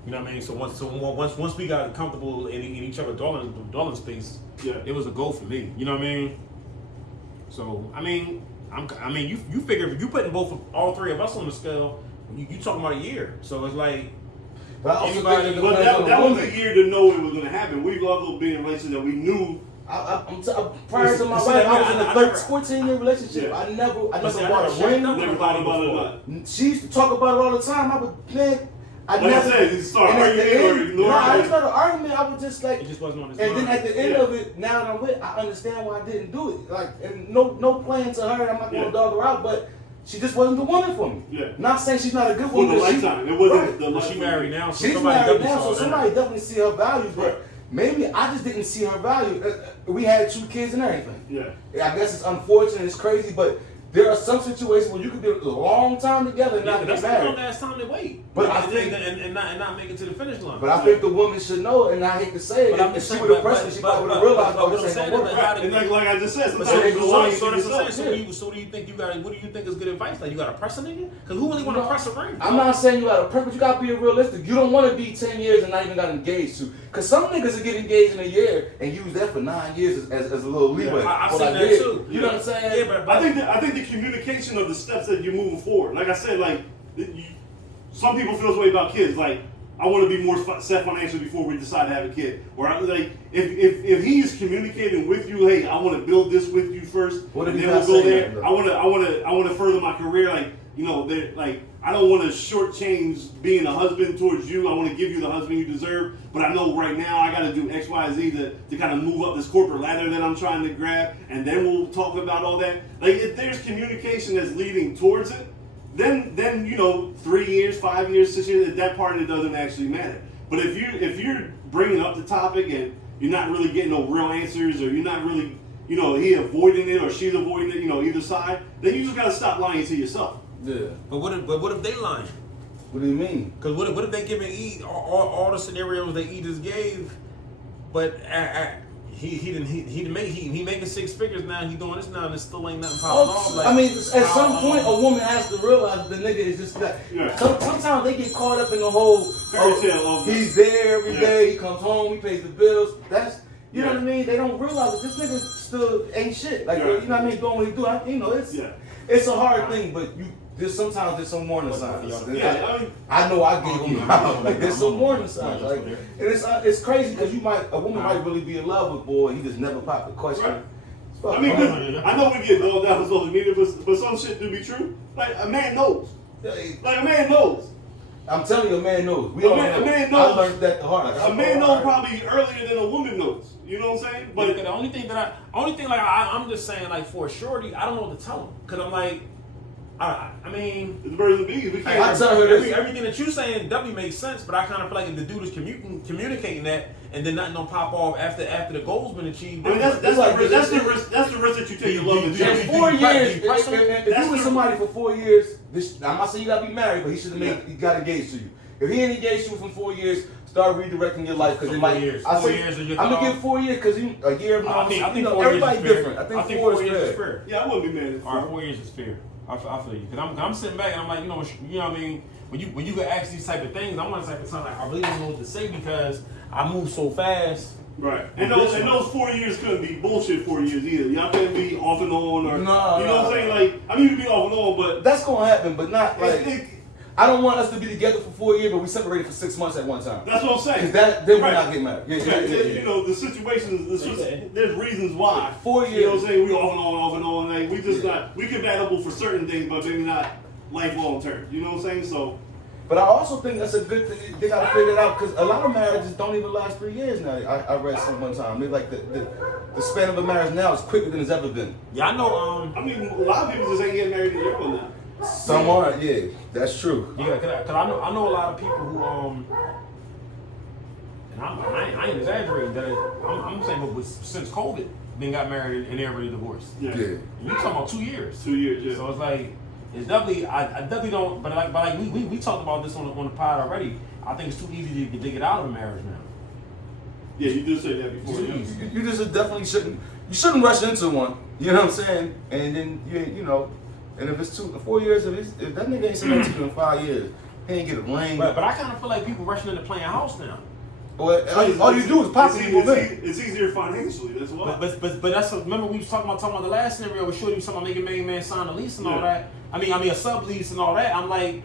You know what I mean? So once we got comfortable in each other's dwelling space, Yeah. it was a goal for me. You know what I mean? So I mean, you figure if you putting all three of us on the scale, you talking about a year. So it's like. But I also Anybody think it But depends on the that was woman. a year to know it was going to happen. We've also been in a relationship that we knew. Prior to my See, wife, I I was in a never- 14-year relationship. Yeah. I never see, I bought never a checked ring. up. Never thought about it. Not. She used to talk about it all the time. I would, man, I Like never. I said, you start and at the arguing or end, ignoring no, I it. didn't start an argument. I was just like, It just wasn't on his and then mind. at the end of it, now that I'm with, I understand why I didn't do it. Like, and no plan to her. I'm not gonna Yeah. dog her out, but she just wasn't the woman for me. Yeah. Not saying she's not a good For woman. the but she- lifetime. It wasn't Right. the But lifetime. she married now, so She's somebody married definitely now, saw so that. somebody definitely see her value, but Right. maybe I just didn't see her value. We had 2 kids and everything. Yeah. I guess it's unfortunate, it's crazy, but there are some situations where you could be a long time together and Yeah, not but get that's the long married. ass time to wait. But I and, think- and not make it to the finish line. But I think the woman should know, and I hate to say it, But I'm if just she saying, would have pressed me, she probably would have realized, but oh, what I'm this ain't saying gonna is work. that- Right. And like I just said, But sometimes so, you're lying to that's what I'm yourself. saying. So do you think you got? What do you think is good advice? Like you got to press a nigga? Because who really want to No, press a ring? I'm not saying you gotta prep, but you gotta be realistic. You don't want to be 10 years and not even got engaged to. Because some niggas will get engaged in a year and use that for 9 years as a little leeway. I've Or seen like, that yeah, too. You know what I'm saying? Yeah, but I think the communication of the steps that you're moving forward. Like I said, like some people feel this way about kids. Like I want to be more set financially before we decide to have a kid. Or like if he's communicating with you, hey, I want to build this with you first, What if and he's then not we'll go saying there. that, though? I want to further my career. Like you know, like I don't want to shortchange being a husband towards you. I want to give you the husband you deserve. But I know right now I got to do X, Y, Z to kind of move up this corporate ladder that I'm trying to grab, and then we'll talk about all that. Like if there's communication that's leading towards it, then you know 3 years, 5 years, 6 years, that part of it doesn't actually matter. But if you're bringing up the topic and you're not really getting no real answers, or you're not really, you know, he avoiding it or she's avoiding it, you know, either side, then you just gotta stop lying to yourself. Yeah. what if they lying? What do you mean? Because what if they giving E all the scenarios that E just gave, but he making 6 figures now. He doing this now, and it still ain't nothing popping off. Like, I mean, at some point, a woman has to realize the nigga is just that. Yeah. Sometimes they get caught up in the whole. Fairy tale of He's there every Yeah. day. He comes home. He pays the bills. That's you know what I mean. They don't realize that this nigga still ain't shit. Like Yeah. you know what I mean. Doing what he do. You know it's Yeah. it's a hard thing, but sometimes there's some warning signs. Yeah, I mean, I know I gave him like there's some warning signs. Like and it's crazy because a woman might really be in love with boy. He just never popped the question. Right. I mean, 'cause I know we get dogged down on social media, but some shit do be true. Like a man knows. Like a man knows. I'm telling you, a man knows. A man knows. I learned that the hard. A man knows probably earlier than a woman knows. You know what I'm saying? But the only thing I'm just saying, like for a shorty, I don't know what to tell him, cause I'm like, I mean, it's birds and bees. We I can't. tell her this. everything that you saying definitely makes sense, but I kind of feel like if the dude is communicating that, and then nothing don't pop off after the goal's been achieved. I mean, that's the risk that you take to love and In change. 4 years, That's if you with somebody for 4 years, I'm not saying you gotta be married, but he got engaged to you. If he ain't engaged to you for 4 years, start redirecting your life because it might. 4 years. I 4 say, years is your I'm gonna cutoff. give 4 years because a year of I think 4 years everybody is fair. different. I think 4 4 years is is fair. fair. Yeah, I wouldn't be mad at All right, that. 4 years is fair. I feel you, because I'm sitting back and I'm like, you know what I mean. When you get asked these type of things, I'm one type of time like I really don't know what to say because I move so fast. Right. And those 4 years couldn't be bullshit 4 years either. Y'all couldn't be off and on or you know what I'm saying? Like I mean you can be off and on, but That's gonna happen, but not like. it, I don't want us to be together for 4 years, but we separated for 6 months at one time. that's what I'm saying. Because then we're Right. not getting married. You know, the situations, there's reasons why. 4 You know what I'm years. saying? We off and on. Like, we just not, we compatible for certain things, but maybe not lifelong term. You know what I'm saying? So, But I also think that's a good thing. They gotta figure it out because a lot of marriages don't even last 3 years now. I read some one time. They like the span of a marriage now is quicker than it's ever been. Yeah, I know. I mean, a lot of people just ain't getting married in Europe now. Some are, yeah, that's true. Yeah, cause I know a lot of people who and I ain't exaggerating that. I'm saying, but since COVID, then got married and they're already divorced. Yeah. Yeah. You talking about 2 years? 2 years, yeah. So it's like it's definitely I definitely don't. But like we talked about this on the pod already. I think it's too easy to get out of a marriage now. Yeah, you did say that before. Yeah. You just definitely shouldn't rush into one. You know what I'm saying? And then you know, and if it's 4 years, if that nigga ain't saying to you in 5 years, he ain't get a ring. But I kind of feel like people rushing into playing house now. Well, all you do is pop people in. It's easier financially. That's why. But that's remember we was talking about the last scenario with Shorty was talking about making main man sign a lease and all Yeah. that. I mean a sublease and all that. I'm like,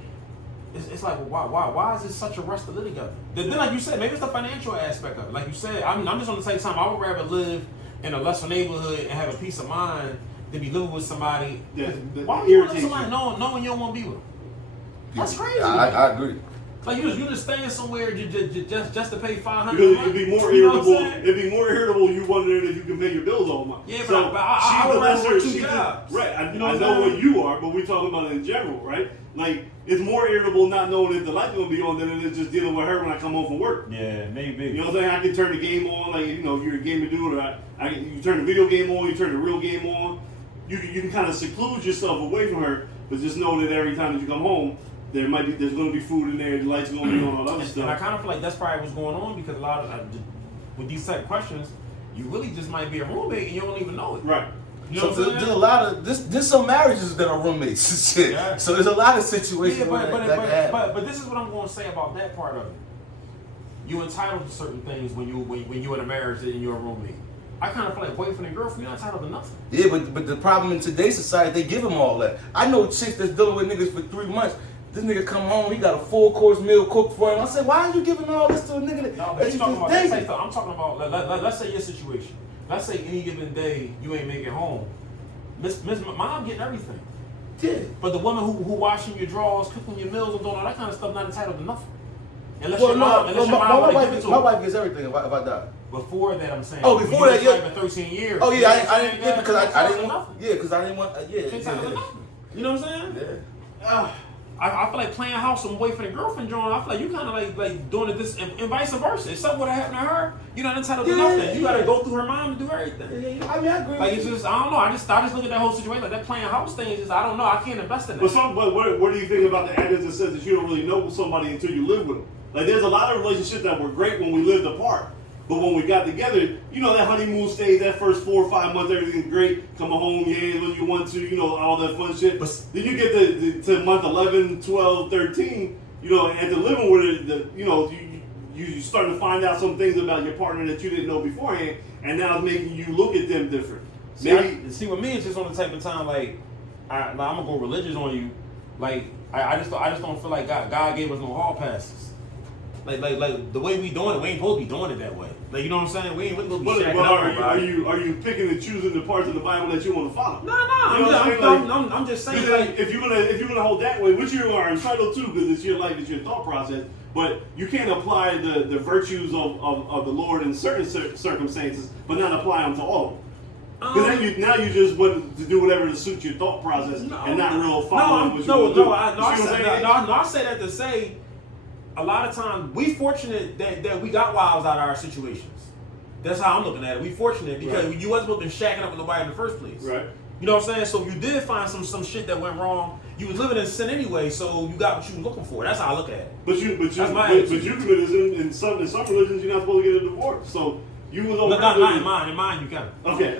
it's like why is this such a rush to live together? Then like you said, maybe it's the financial aspect of it. Like you said, I'm just on the same time. I would rather live in a lesser neighborhood and have a peace of mind than be living with somebody. Yeah, Why would you live with irritates somebody you. knowing you don't want to be with them? That's crazy. I agree. Like you just staying somewhere just to pay $500. Because it'd be more You know what I'm irritable. saying? It'd be more irritable. You wondering if you can pay your bills all month. Yeah, but I would rather work 2 jobs. Right. I You know know, what I'm saying? what you are, but we're talking about it in general, right? Like it's more irritable not knowing if the light's gonna be on than it is just dealing with her when I come home from work. Yeah, maybe. You know what I'm saying? I can turn the game on, like if you're a gaming dude, or you turn the video game on, you turn the real game on. You can kind of seclude yourself away from her, but just know that every time that you come home, there's gonna be food in there, the lights gonna be on, all that other And I stuff. kind of feel like that's probably what's going on because a lot of with these type of questions, you really just might be a roommate and you don't even know it. Right. You know So what I'm there's a saying? lot of there's some marriages that are roommates and shit. Yeah. So there's a lot of situations Yeah, where that can happen. but this is what I'm going to say about that part of it. You're entitled to certain things when you're in a marriage and you're a roommate. I kind of feel like boyfriend and girlfriend, you're not entitled to nothing. Yeah, but the problem in today's society, they give them all that. I know chicks that's dealing with niggas for 3 months. This nigga come home, he got a full course meal cooked for him. I said, why are you giving all this to a nigga No, that but you you talking just about, dated? I'm talking about, let's say your situation. Let's say any given day you ain't making home. Miss Mom getting everything. Yeah. But the woman who washing your drawers, cooking your meals, and doing all that kind of stuff, not entitled to nothing. Unless Well, your no, mom, unless your mom my wanna give it to my her. wife gets everything if I die. Before that, I'm saying. Oh, before that, yeah. For 13 years. Oh You yeah, know what I I'm didn't saying? because I didn't Nothing. want because I didn't want She entitled to nothing. You know what I'm saying? yeah. I feel like playing house with boyfriend and girlfriend joint. I feel like you kind of like doing this and vice versa. If something would have happened to her, you're not entitled to nothing. You gotta go through her mom to do everything. I mean, I agree. Like it's just, I don't know. I just look at that whole situation like that playing house thing. Is just, I don't know. I can't invest in that. But what do you think about the adage that says that you don't really know somebody until you live with them? Like there's a lot of relationships that were great when we lived apart, but when we got together, you know, that honeymoon stage, that first 4 or 5 months, everything's great. Coming home, yeah, when you want to, you know, all that fun shit. But then you get to month 11, 12, 13, you know, and to living with it, you know, you starting to find out some things about your partner that you didn't know beforehand, and now it's making you look at them different. See, with me, it's just on the type of time like I'm gonna go religious on you. Like I just don't feel like God gave us no hall passes. Like the way we doing it, we ain't supposed to be doing it that way. Like you know what I'm saying? We ain't supposed to be shacking up. Are you picking and choosing the parts of the Bible that you want to follow? No. You know I'm just saying. Like, if you're gonna hold that way, which you are entitled to because it's your life, it's your thought process. But you can't apply the virtues of the Lord in certain circumstances, but not apply them to all of them. Because now you just want to do whatever to suit your thought process and not real following what you want to do. I say that to say. A lot of times, we fortunate that we got wives out of our situations. That's how I'm looking at it. We fortunate because you wasn't supposed to be shacking up with nobody in the first place. Right. You know what I'm saying? So if you did find some shit that went wrong, you was living in sin anyway, so you got what you were looking for. That's how I look at it. But you committed in some religions you're not supposed to get a divorce. So you was over. Not in mine you can. Okay.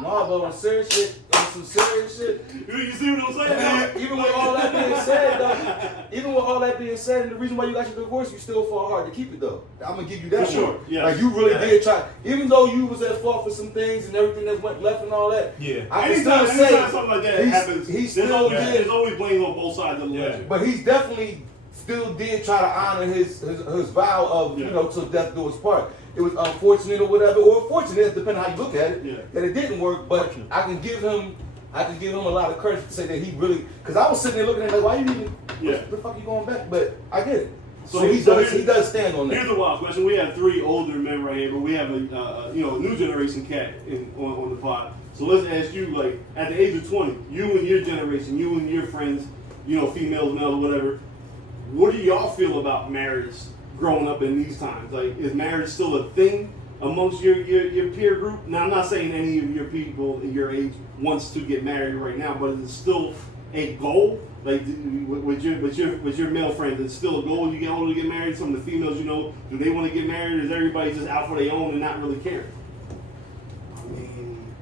No, but on serious shit, on some serious shit. You see what I'm saying? Even with all that being said, and the reason why you got your divorce, you still fought hard to keep it though. I'm gonna give you that For sure. one. Yes. Like you really did try, even though you was at fault for some things and everything that went left and all that. Yeah. I can Anytime still say something like that happens, there's always blame on both sides of the ledger. but he's definitely still did try to honor his vow of you know till death do us part. It was unfortunate or whatever, or fortunate, depending on how you look at it, that it didn't work. But I can give him a lot of courage to say that he really, because I was sitting there looking at him like, why you even, what the fuck you going back? But I get it. So he does stand on that. Here's a wild question. We have 3 older men right here, but we have a new generation cat on the pod. So let's ask you, like, at the age of 20, you and your generation, you and your friends, you know, females, male, or whatever, what do y'all feel about marriage growing up in these times? Like, is marriage still a thing amongst your peer group? Now, I'm not saying any of your people your age wants to get married right now, but is it still a goal? Like with your male friends, it's still a goal. You get older to get married. Some of the females, you know, do they want to get married? Or is everybody just out for their own and not really caring? I mean,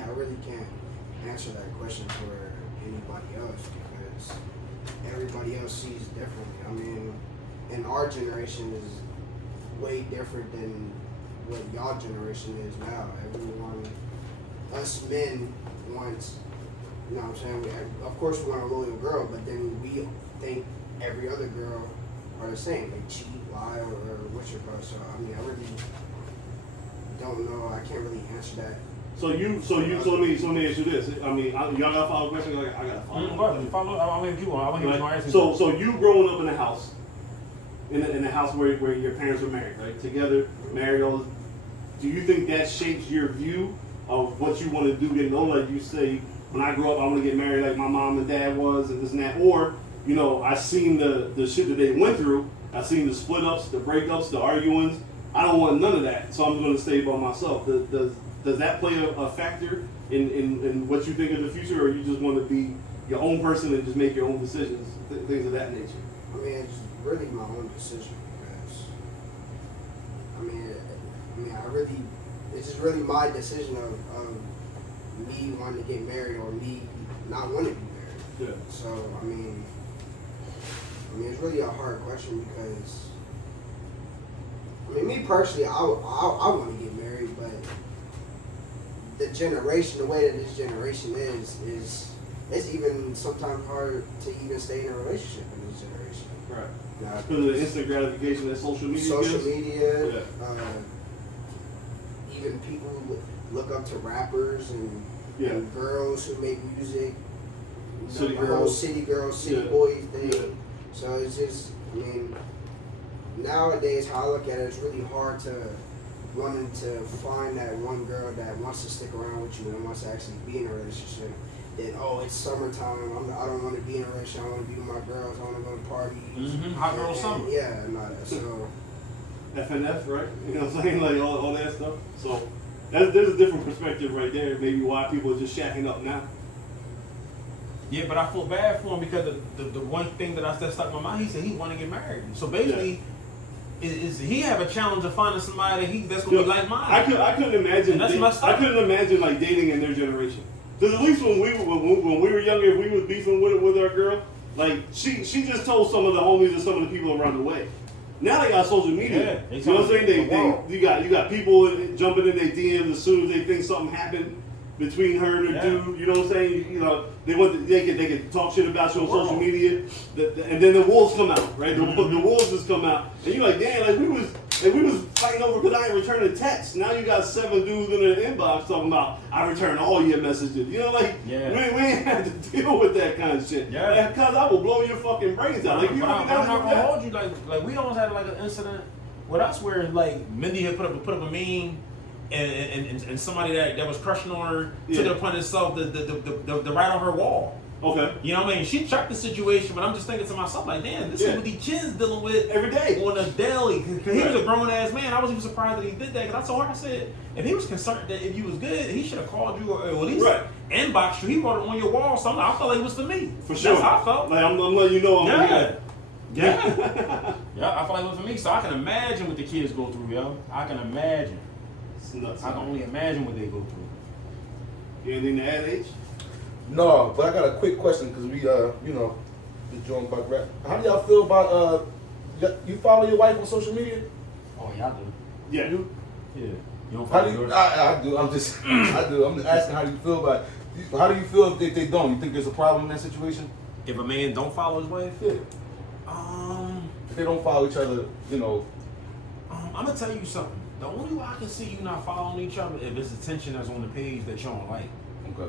I really can't answer that question for anybody else because everybody else sees differently. I mean, and our generation is way different than what y'all generation is now. Everyone, us men want, you know what I'm saying? Of course we want a loyal girl, but then we think every other girl are the same. They cheat, lie, or what's your girl? So I mean, I really don't know. I can't really answer that. So let me ask you this. I mean, y'all got a follow-up question? I got a follow-up. So you growing up in a house, in the house where your parents were married, right? Together, married, all this. Do you think that shapes your view of what you want to do getting older? Like you say, when I grow up, I want to get married like my mom and dad was, and this and that. Or, you know, I seen the shit that they went through. I seen the split ups, the breakups, the arguings. I don't want none of that, so I'm going to stay by myself. Does that play a factor in what you think of the future, or you just want to be your own person and just make your own decisions, things of that nature? I mean, it's really my own decision because, it's just really my decision of me wanting to get married or me not wanting to be married. Yeah. So, I mean, it's really a hard question because, me personally, I want to get married, but the generation, the way that this generation is it's even sometimes hard to even stay in a relationship in this generation. Right. Because of the instant gratification that social media gives. Even people look up to rappers and girls who make music. City the whole city girls, city boys thing. Yeah. So it's just, nowadays how I look at it, it's really hard to wanting to find that one girl that wants to stick around with you and wants to actually be in a relationship, then it's summertime. I don't want to be in a relationship. I want to be with my girls. I want to go to parties. Hot girl summer. Yeah, and all that. So FNF, right? You know what I'm saying? Like all that stuff. So there's a different perspective right there. Maybe why people are just shacking up now. Yeah, but I feel bad for him because the one thing that stuck in my mind, he said he want to get married. So basically, is he have a challenge of finding somebody that's gonna be like mine? I couldn't imagine. That's messed up. I couldn't imagine like dating in their generation. Because at least when we were younger, if we was beefing with our girl, like she just told some of the homies and some of the people around the way. Now they got social media. Yeah, you know what I'm saying? You got people jumping in their DMs as soon as they think something happened between her and the dude. You know what I'm saying? You know they can talk shit about you on social media, and then the wolves come out, right? The wolves just come out, and you're like, damn, like we was fighting over because I ain't returning texts. Now you got 7 dudes in the inbox talking about I returned all your messages. You know, like we ain't had to deal with that kind of shit. Yeah, because I will blow your fucking brains out. Like you I'm not gonna hold you. Like we almost had like an incident with us where like Mindy had put up a meme. And somebody that was crushing on her took it upon itself to write on her wall. Okay. You know what I mean? She checked the situation, but I'm just thinking to myself, like, damn, this is what these kids dealing with every day on a daily. Because he was a grown ass man. I wasn't even surprised that he did that. Because I told her, I said, if he was concerned that if you was good, he should have called you or at least inboxed you. He wrote it on your wall. So I felt like it was for me. For sure. That's how I felt. Like I'm letting you know I'm yeah, I felt like it was for me. So I can imagine what the kids go through, yo. I can imagine. Nuts, I can only imagine what they go through. Anything to add, H? No, but I got a quick question because we, the joint about rap. How do y'all feel about you follow your wife on social media? Oh yeah, I do. Yeah. You? Yeah. You don't How follow do you? yours? I do. I do. I'm just asking how do you feel about it. How do you feel if they don't? You think there's a problem in that situation? If a man don't follow his wife? Yeah. If they don't follow each other, I'm gonna tell you something. The only way I can see you not following each other if there's attention that's on the page that you don't like. Okay.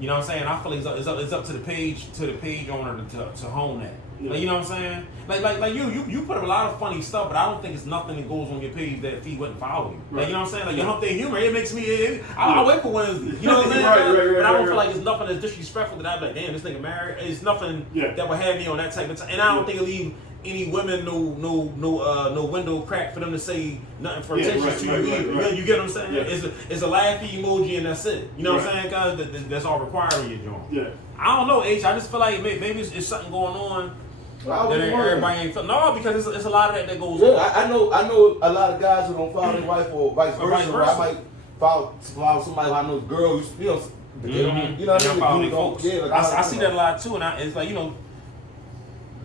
You know what I'm saying? I feel like it's up to the page owner to hone that. Yeah. Like, you know what I'm saying? Like you put up a lot of funny stuff, but I don't think it's nothing that goes on your page that if he wouldn't follow you. Right. Like, you know what I'm saying? Like your hump day humor, it makes me. I wait for Wednesday. You know what I'm saying? Right, but I don't feel like it's nothing that's disrespectful that I'd be like, damn, this nigga married. It's nothing that would have me on that type of time. And I don't think it'll leave any women no window crack for them to say nothing for attention to you either. Right. You get what I'm saying? Yeah. It's a laughy emoji and that's it. You know what I'm saying? Cause that's all requiring you doing. Yeah. I don't know, H. I just feel like maybe it's something going on that everybody ain't feel. No, because it's a lot of that goes on. I know a lot of guys who don't follow their wife or vice versa. I might follow somebody who I know girls, they don't, you know what I mean? Folks. Yeah, like, I see that a lot too, and it's like,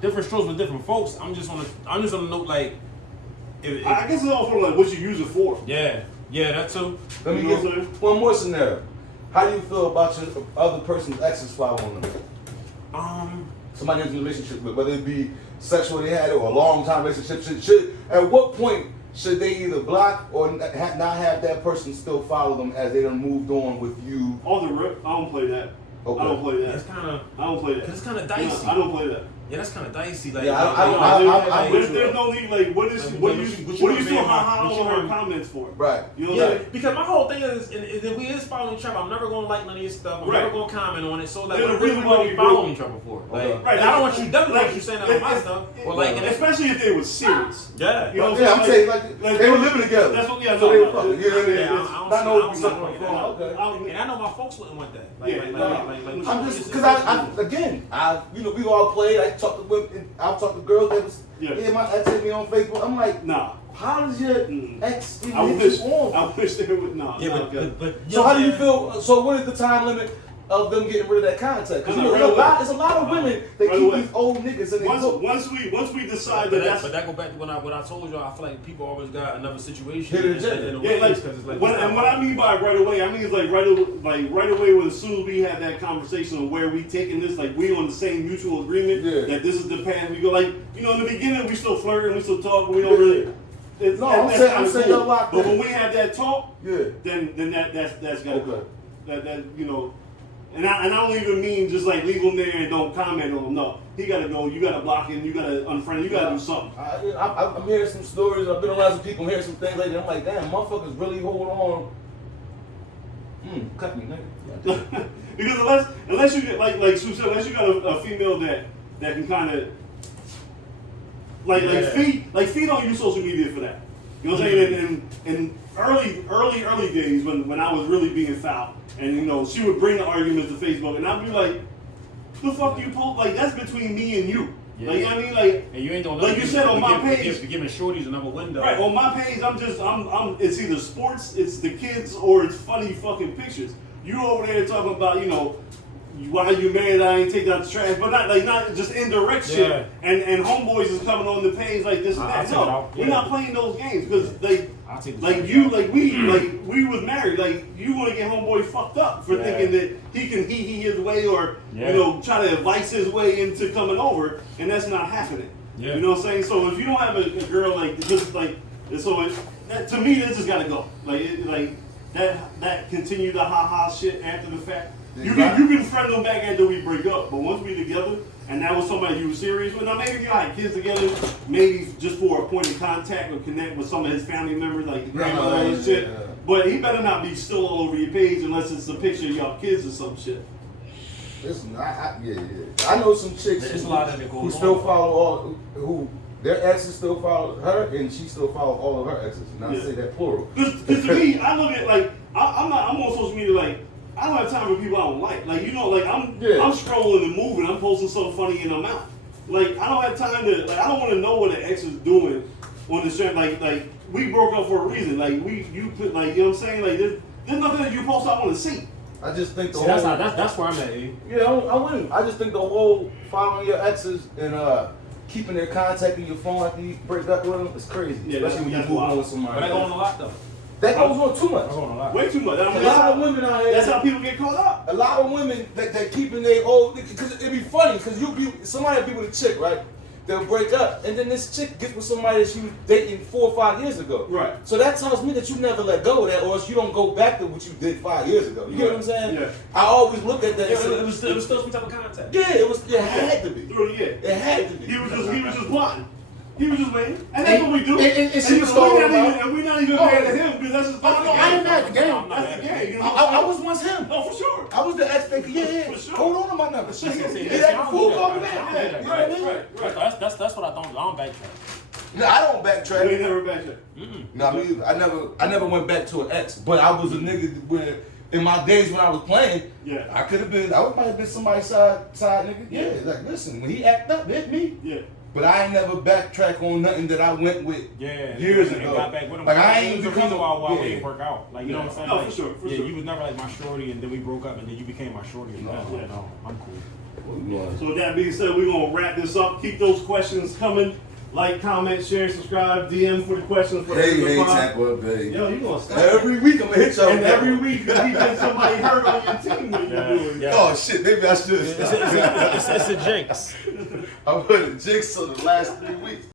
different strokes with different folks. I'm just on the note like. I guess it's also like what you use it for. Yeah, that too. Let me give one more scenario. How do you feel about your other person's exes following them? Somebody in a relationship with, whether it be sexual they had or a long time relationship. Should at what point should they either block or not have that person still follow them as they done moved on with you? On the rip, I don't play that. Okay. I don't play that. I don't play that. Cause it's kind of dicey. I don't play that. Yeah, that's kind of dicey. Like, there's no need. Like, what are you still on comments for? Right. You know what I'm saying? Because my whole thing is, if we is following each other, I'm never gonna like none of your stuff. I'm never gonna comment on it. So like, what are we following each other for? Like, I don't want you definitely want you saying that on my stuff. Or like, especially if they were serious. Yeah. You know what I'm saying? Like they were living together. That's what. Yeah. So they were fucking. And I know my folks wouldn't want that. Like, I'm just because I we all played. I talked to women. I talked to girls that was my ex hit me on Facebook. I'm like, nah. How does your ex I wish they would not. Yeah, but so how do you feel? So what is the time limit of them getting rid of that contact? Because there's a lot of women that keep these old niggas in their once we decide that but that go back to what I told y'all. I feel like people always got another situation. And what I mean by right away, I mean it's like right away when as soon as we had that conversation of where we taking this, like we on the same mutual agreement that this is the path we go. Like in the beginning we still flirting, we still talk, we don't really. I'm saying you're But when we have that talk, then that's gotta go. That And I don't even mean just like leave them there and don't comment on them. No, he gotta go. You gotta block him. You gotta unfriend. You gotta do something. I'm hearing some stories. I've been around some people. I'm hearing some things lately. I'm like, damn, motherfuckers really hold on. Cut me, nigga. Because unless you get like Sue said, unless you got a female that can kind of like feed on you social media for that. You know what I'm saying? In early days when I was really being foul, and you know she would bring the arguments to Facebook, and I'd be like, "The fuck you post? Like that's between me and you." Yeah. Like you know what I mean, like, and you ain't doing like you said on my page, giving shorties another window. right? On my page, I'm it's either sports, it's the kids, or it's funny fucking pictures. You over there talking about, you know, why you mad I ain't take out the trash, but not just indirect shit. Yeah. And homeboys is coming on the page like this and I'll that. take it No, out. we're Yeah. not playing those games because I'll take the like trash you, out. we was married. Like you want to get homeboy fucked up for Yeah. thinking that he can he his way or Yeah. you know try to advise his way into coming over, and that's not happening. Yeah. You know what I'm saying? So if you don't have a girl like just like that, to me, this just gotta go. Like that continue the ha shit after the fact. You can friend them back after we break up, but once we together, and that was somebody you were serious with. Now maybe you had kids together, maybe just for a point of contact or connect with some of his family members, like the grandmother and shit. Yeah. But he better not be still all over your page unless it's a picture of y'all kids or some shit. Listen, I know some chicks There's a lot of it who goes still on. follow who their exes still follow her, and she still follow all of her exes. And I Yeah. say that plural. Because to me, I look at like I'm on social media like I don't have time for people I don't like. Like you know, like I'm scrolling and moving. I'm posting something funny and I'm out. Like I don't have time to like I don't want to know what the ex is doing on the stream. Like we broke up for a reason. Like you put like you know what I'm saying. Like there's nothing that you post I want to see. I just think the See, whole that's where I'm at. E. yeah, I wouldn't. I just think the whole following your exes and keeping their contact in your phone after you break up with them is crazy. Yeah, especially when you that's move on wild. with somebody. But that going on a lot though. That goes on too much. That going on a lot. Way too much. I mean, A lot of women out here. That's how people get caught up. A lot of women that keeping their old, because it'd be funny because somebody be with a chick, right? They'll break up, and then this chick gets with somebody that she was dating 4 or 5 years ago. Right. So that tells me that you never let go of that, or else you don't go back to what you did 5 years ago. You get what I'm saying? Yeah. I always look at that. It and say, was still some type of contact. yeah, it had to be. Yeah. It had to be. He was just plotting. He was just waiting. And that's what we do. And she was we're talking about. not even mad at him because that's just Oh, no, I didn't have the game. That's the game. You know I was once him. No, for sure. I was the ex thinker. Yeah. For sure. Hold on to my number. Shit. See, Yeah, that fool called me back. Right, You know what I mean? Right. That's what I don't backtrack. No, I don't We backtrack. ain't never back there. No, I mean, I never went back to an ex, but I was a nigga where in my days when I was playing, Yeah. I could have been, might have been somebody's side nigga. Yeah, like listen, when he act up, hit me. Yeah. But I ain't never backtrack on nothing that I went with years and ago. got back with him. Like I It ain't was the become reason why we yeah. didn't work out. Like you know what I'm saying? No, Like, for sure, for yeah, sure. you was never like my shorty, and then we broke up, and then you became my shorty. And No, that. yeah. No, I'm cool. So with that being said, we're gonna wrap this up. Keep those questions coming. Like, comment, share, subscribe, DM for the questions for the pod. Tampa Bay. Yo, you gonna stop. Every week I'm gonna hit y'all. And with every that. week you get somebody hurt on your team when Yeah, you do it. yeah. Oh shit, maybe I should. It's a jinx. I'm putting jinx on the last 3 weeks.